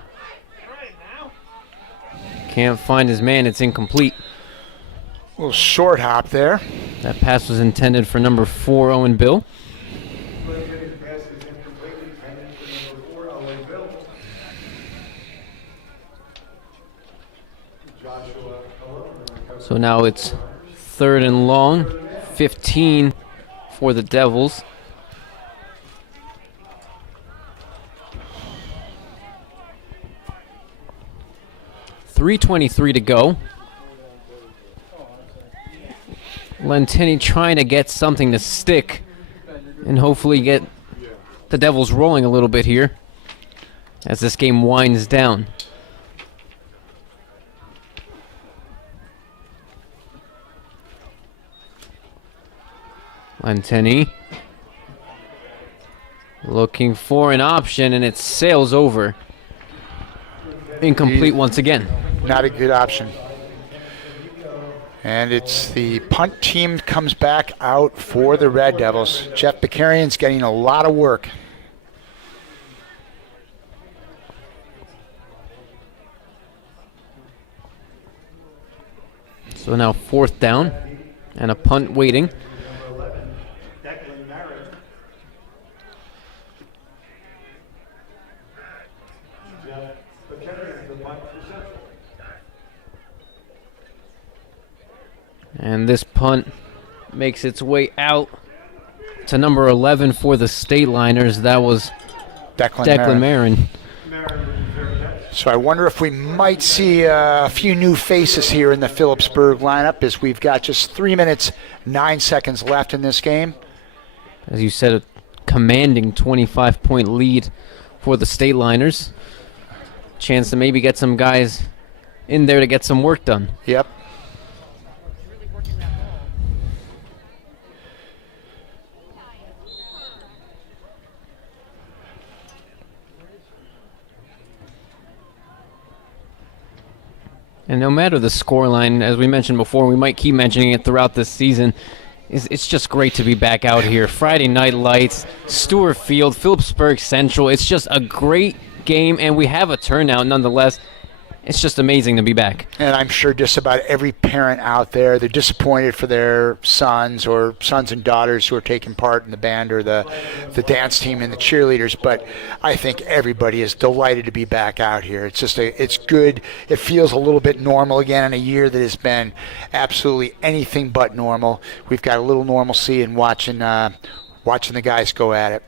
can't find his man. It's incomplete. A little short hop there. That pass was intended for number 4, Owen Bill. So now it's 3rd and long, 15 for the Devils. .323 to go. Lentini trying to get something to stick and hopefully get the Devils rolling a little bit here as this game winds down. Lentini looking for an option, and it sails over. Incomplete once again. Not a good option. And it's the punt team comes back out for the Red Devils. Jeff Bakarian's getting a lot of work. So now 4th down and a punt waiting. And this punt makes its way out to number 11 for the Stateliners. That was Declan Marin. So I wonder if we might see a few new faces here in the Phillipsburg lineup as we've got just 3 minutes, 9 seconds left in this game. As you said, a commanding 25-point lead for the Stateliners. Chance to maybe get some guys in there to get some work done. Yep. And no matter the scoreline, as we mentioned before, we might keep mentioning it throughout this season, it's just great to be back out here. Friday Night Lights, Stewart Field, Phillipsburg Central. It's just a great game, and we have a turnout nonetheless. It's just amazing to be back. And I'm sure just about every parent out there, they're disappointed for their sons or sons and daughters who are taking part in the band or the dance team and the cheerleaders. But I think everybody is delighted to be back out here. It's just it's good. It feels a little bit normal again in a year that has been absolutely anything but normal. We've got a little normalcy in watching the guys go at it.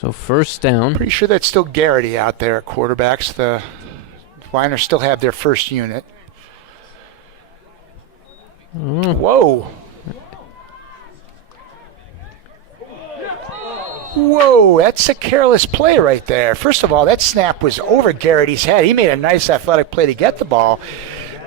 So 1st down. Pretty sure that's still Garrity out there at quarterbacks. The Liners still have their first unit. Whoa. Whoa, that's a careless play right there. First of all, that snap was over Garrity's head. He made a nice athletic play to get the ball,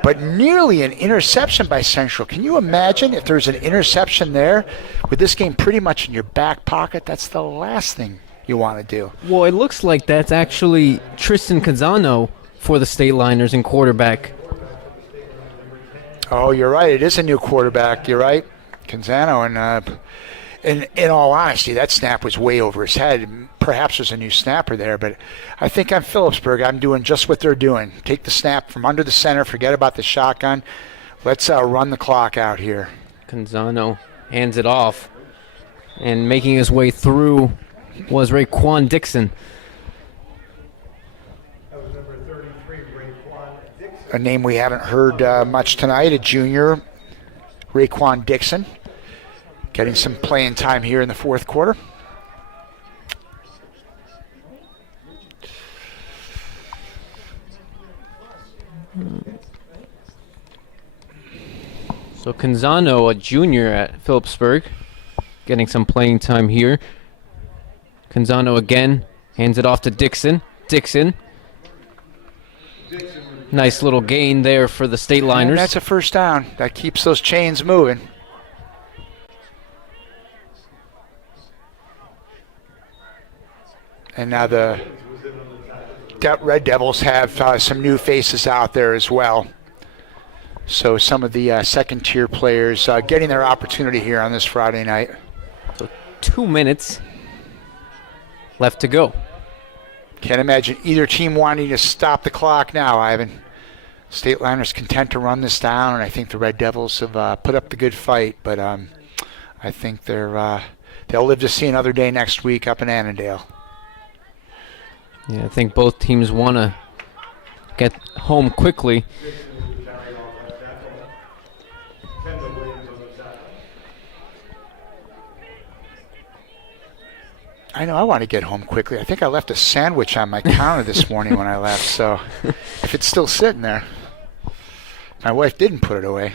but nearly an interception by Central. Can you imagine if there's an interception there with this game pretty much in your back pocket? That's the last thing you want to do. Well, it looks like that's actually Tristan Canzano for the Stateliners in quarterback. Oh, you're right. It is a new quarterback. You're right. Canzano. And in all honesty, that snap was way over his head. Perhaps there's a new snapper there, but I think on Phillipsburg, I'm doing just what they're doing. Take the snap from under the center. Forget about the shotgun. Let's run the clock out here. Canzano hands it off. And making his way through was Raekwon Dixon. That was number 33, Raekwon Dixon. A name we haven't heard much tonight, a junior, Raekwon Dixon, getting some playing time here in the 4th quarter. So Canzano, a junior at Phillipsburg, getting some playing time here. Canzano again, hands it off to Dixon. Dixon. Nice little gain there for the Stateliners. And that's a first down. That keeps those chains moving. And now the Red Devils have some new faces out there as well. So some of the second-tier players getting their opportunity here on this Friday night. So 2 minutes left to go. Can't imagine either team wanting to stop the clock now, Ivan. Stateliners content to run this down, and I think the Red Devils have put up the good fight, but I think they'll live to see another day next week up in Annandale. Yeah, I think both teams want to get home quickly. I know I want to get home quickly. I think I left a sandwich on my counter this morning when I left, so if it's still sitting there. My wife didn't put it away.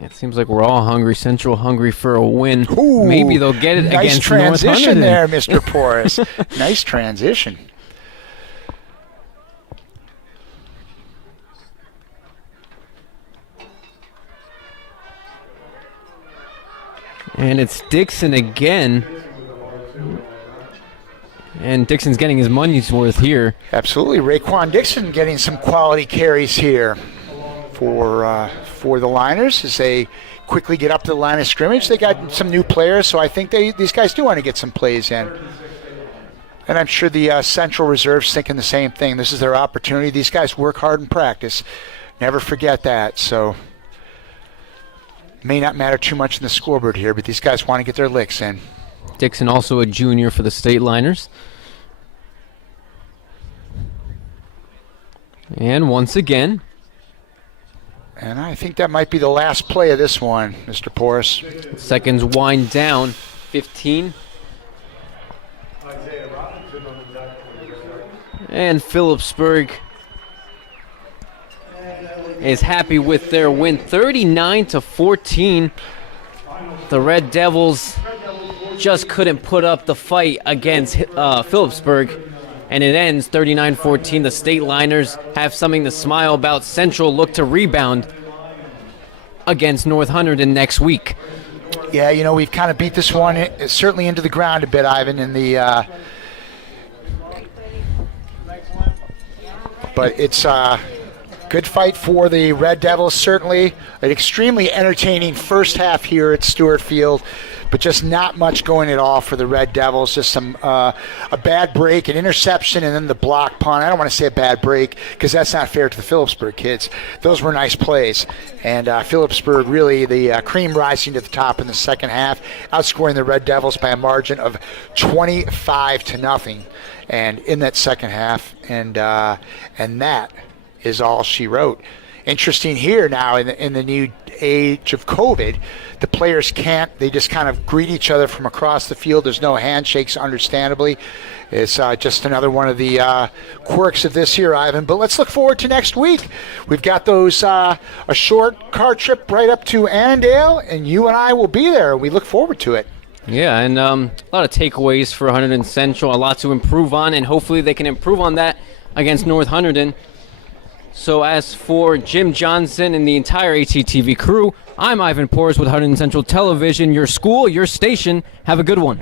It seems like we're all hungry. Central hungry for a win. Ooh, maybe they'll get it nice against North transition Hunterdon. there, Mr. Porras. Nice transition. And it's Dixon again. And Dixon's getting his money's worth here. Absolutely. Raekwon Dixon getting some quality carries here for the Liners as they quickly get up to the line of scrimmage. They got some new players, so I think these guys do want to get some plays in. And I'm sure the Central Reserve's thinking the same thing. This is their opportunity. These guys work hard in practice. Never forget that. So may not matter too much in the scoreboard here, but these guys want to get their licks in. Dixon also a junior for the State Liners. And once again. And I think that might be the last play of this one, Mr. Porras. Seconds wind down. 15. And Phillipsburg is happy with their win, 39-14. The Red Devils just couldn't put up the fight against Phillipsburg, and it ends 39-14. The State Liners have something to smile about. Central look to rebound against North Hunterdon next week. Yeah, you know, we've kind of beat this one certainly into the ground a bit, Ivan, in the but it's a good fight for the Red Devils, certainly. An extremely entertaining first half here at Stewart Field, but just not much going at all for the Red Devils. Just some a bad break, an interception, and then the block punt. I don't want to say a bad break because that's not fair to the Phillipsburg kids. Those were nice plays. And Phillipsburg really the cream rising to the top in the second half, outscoring the Red Devils by a margin of 25-0. And in that second half, and that is all she wrote. Interesting here now in the new age of COVID, the players can't, they just kind of greet each other from across the field. There's no handshakes, understandably. It's just another one of the quirks of this here, Ivan. But let's look forward to next week. We've got those a short car trip right up to Annandale, and you and I will be there. We look forward to it. Yeah, and a lot of takeaways for Hunterdon Central, a lot to improve on, and hopefully they can improve on that against North Hunterdon. So as for Jim Johnson and the entire HCTV crew, I'm Ivan Porras with Hunterdon Central Television, your school, your station. Have a good one.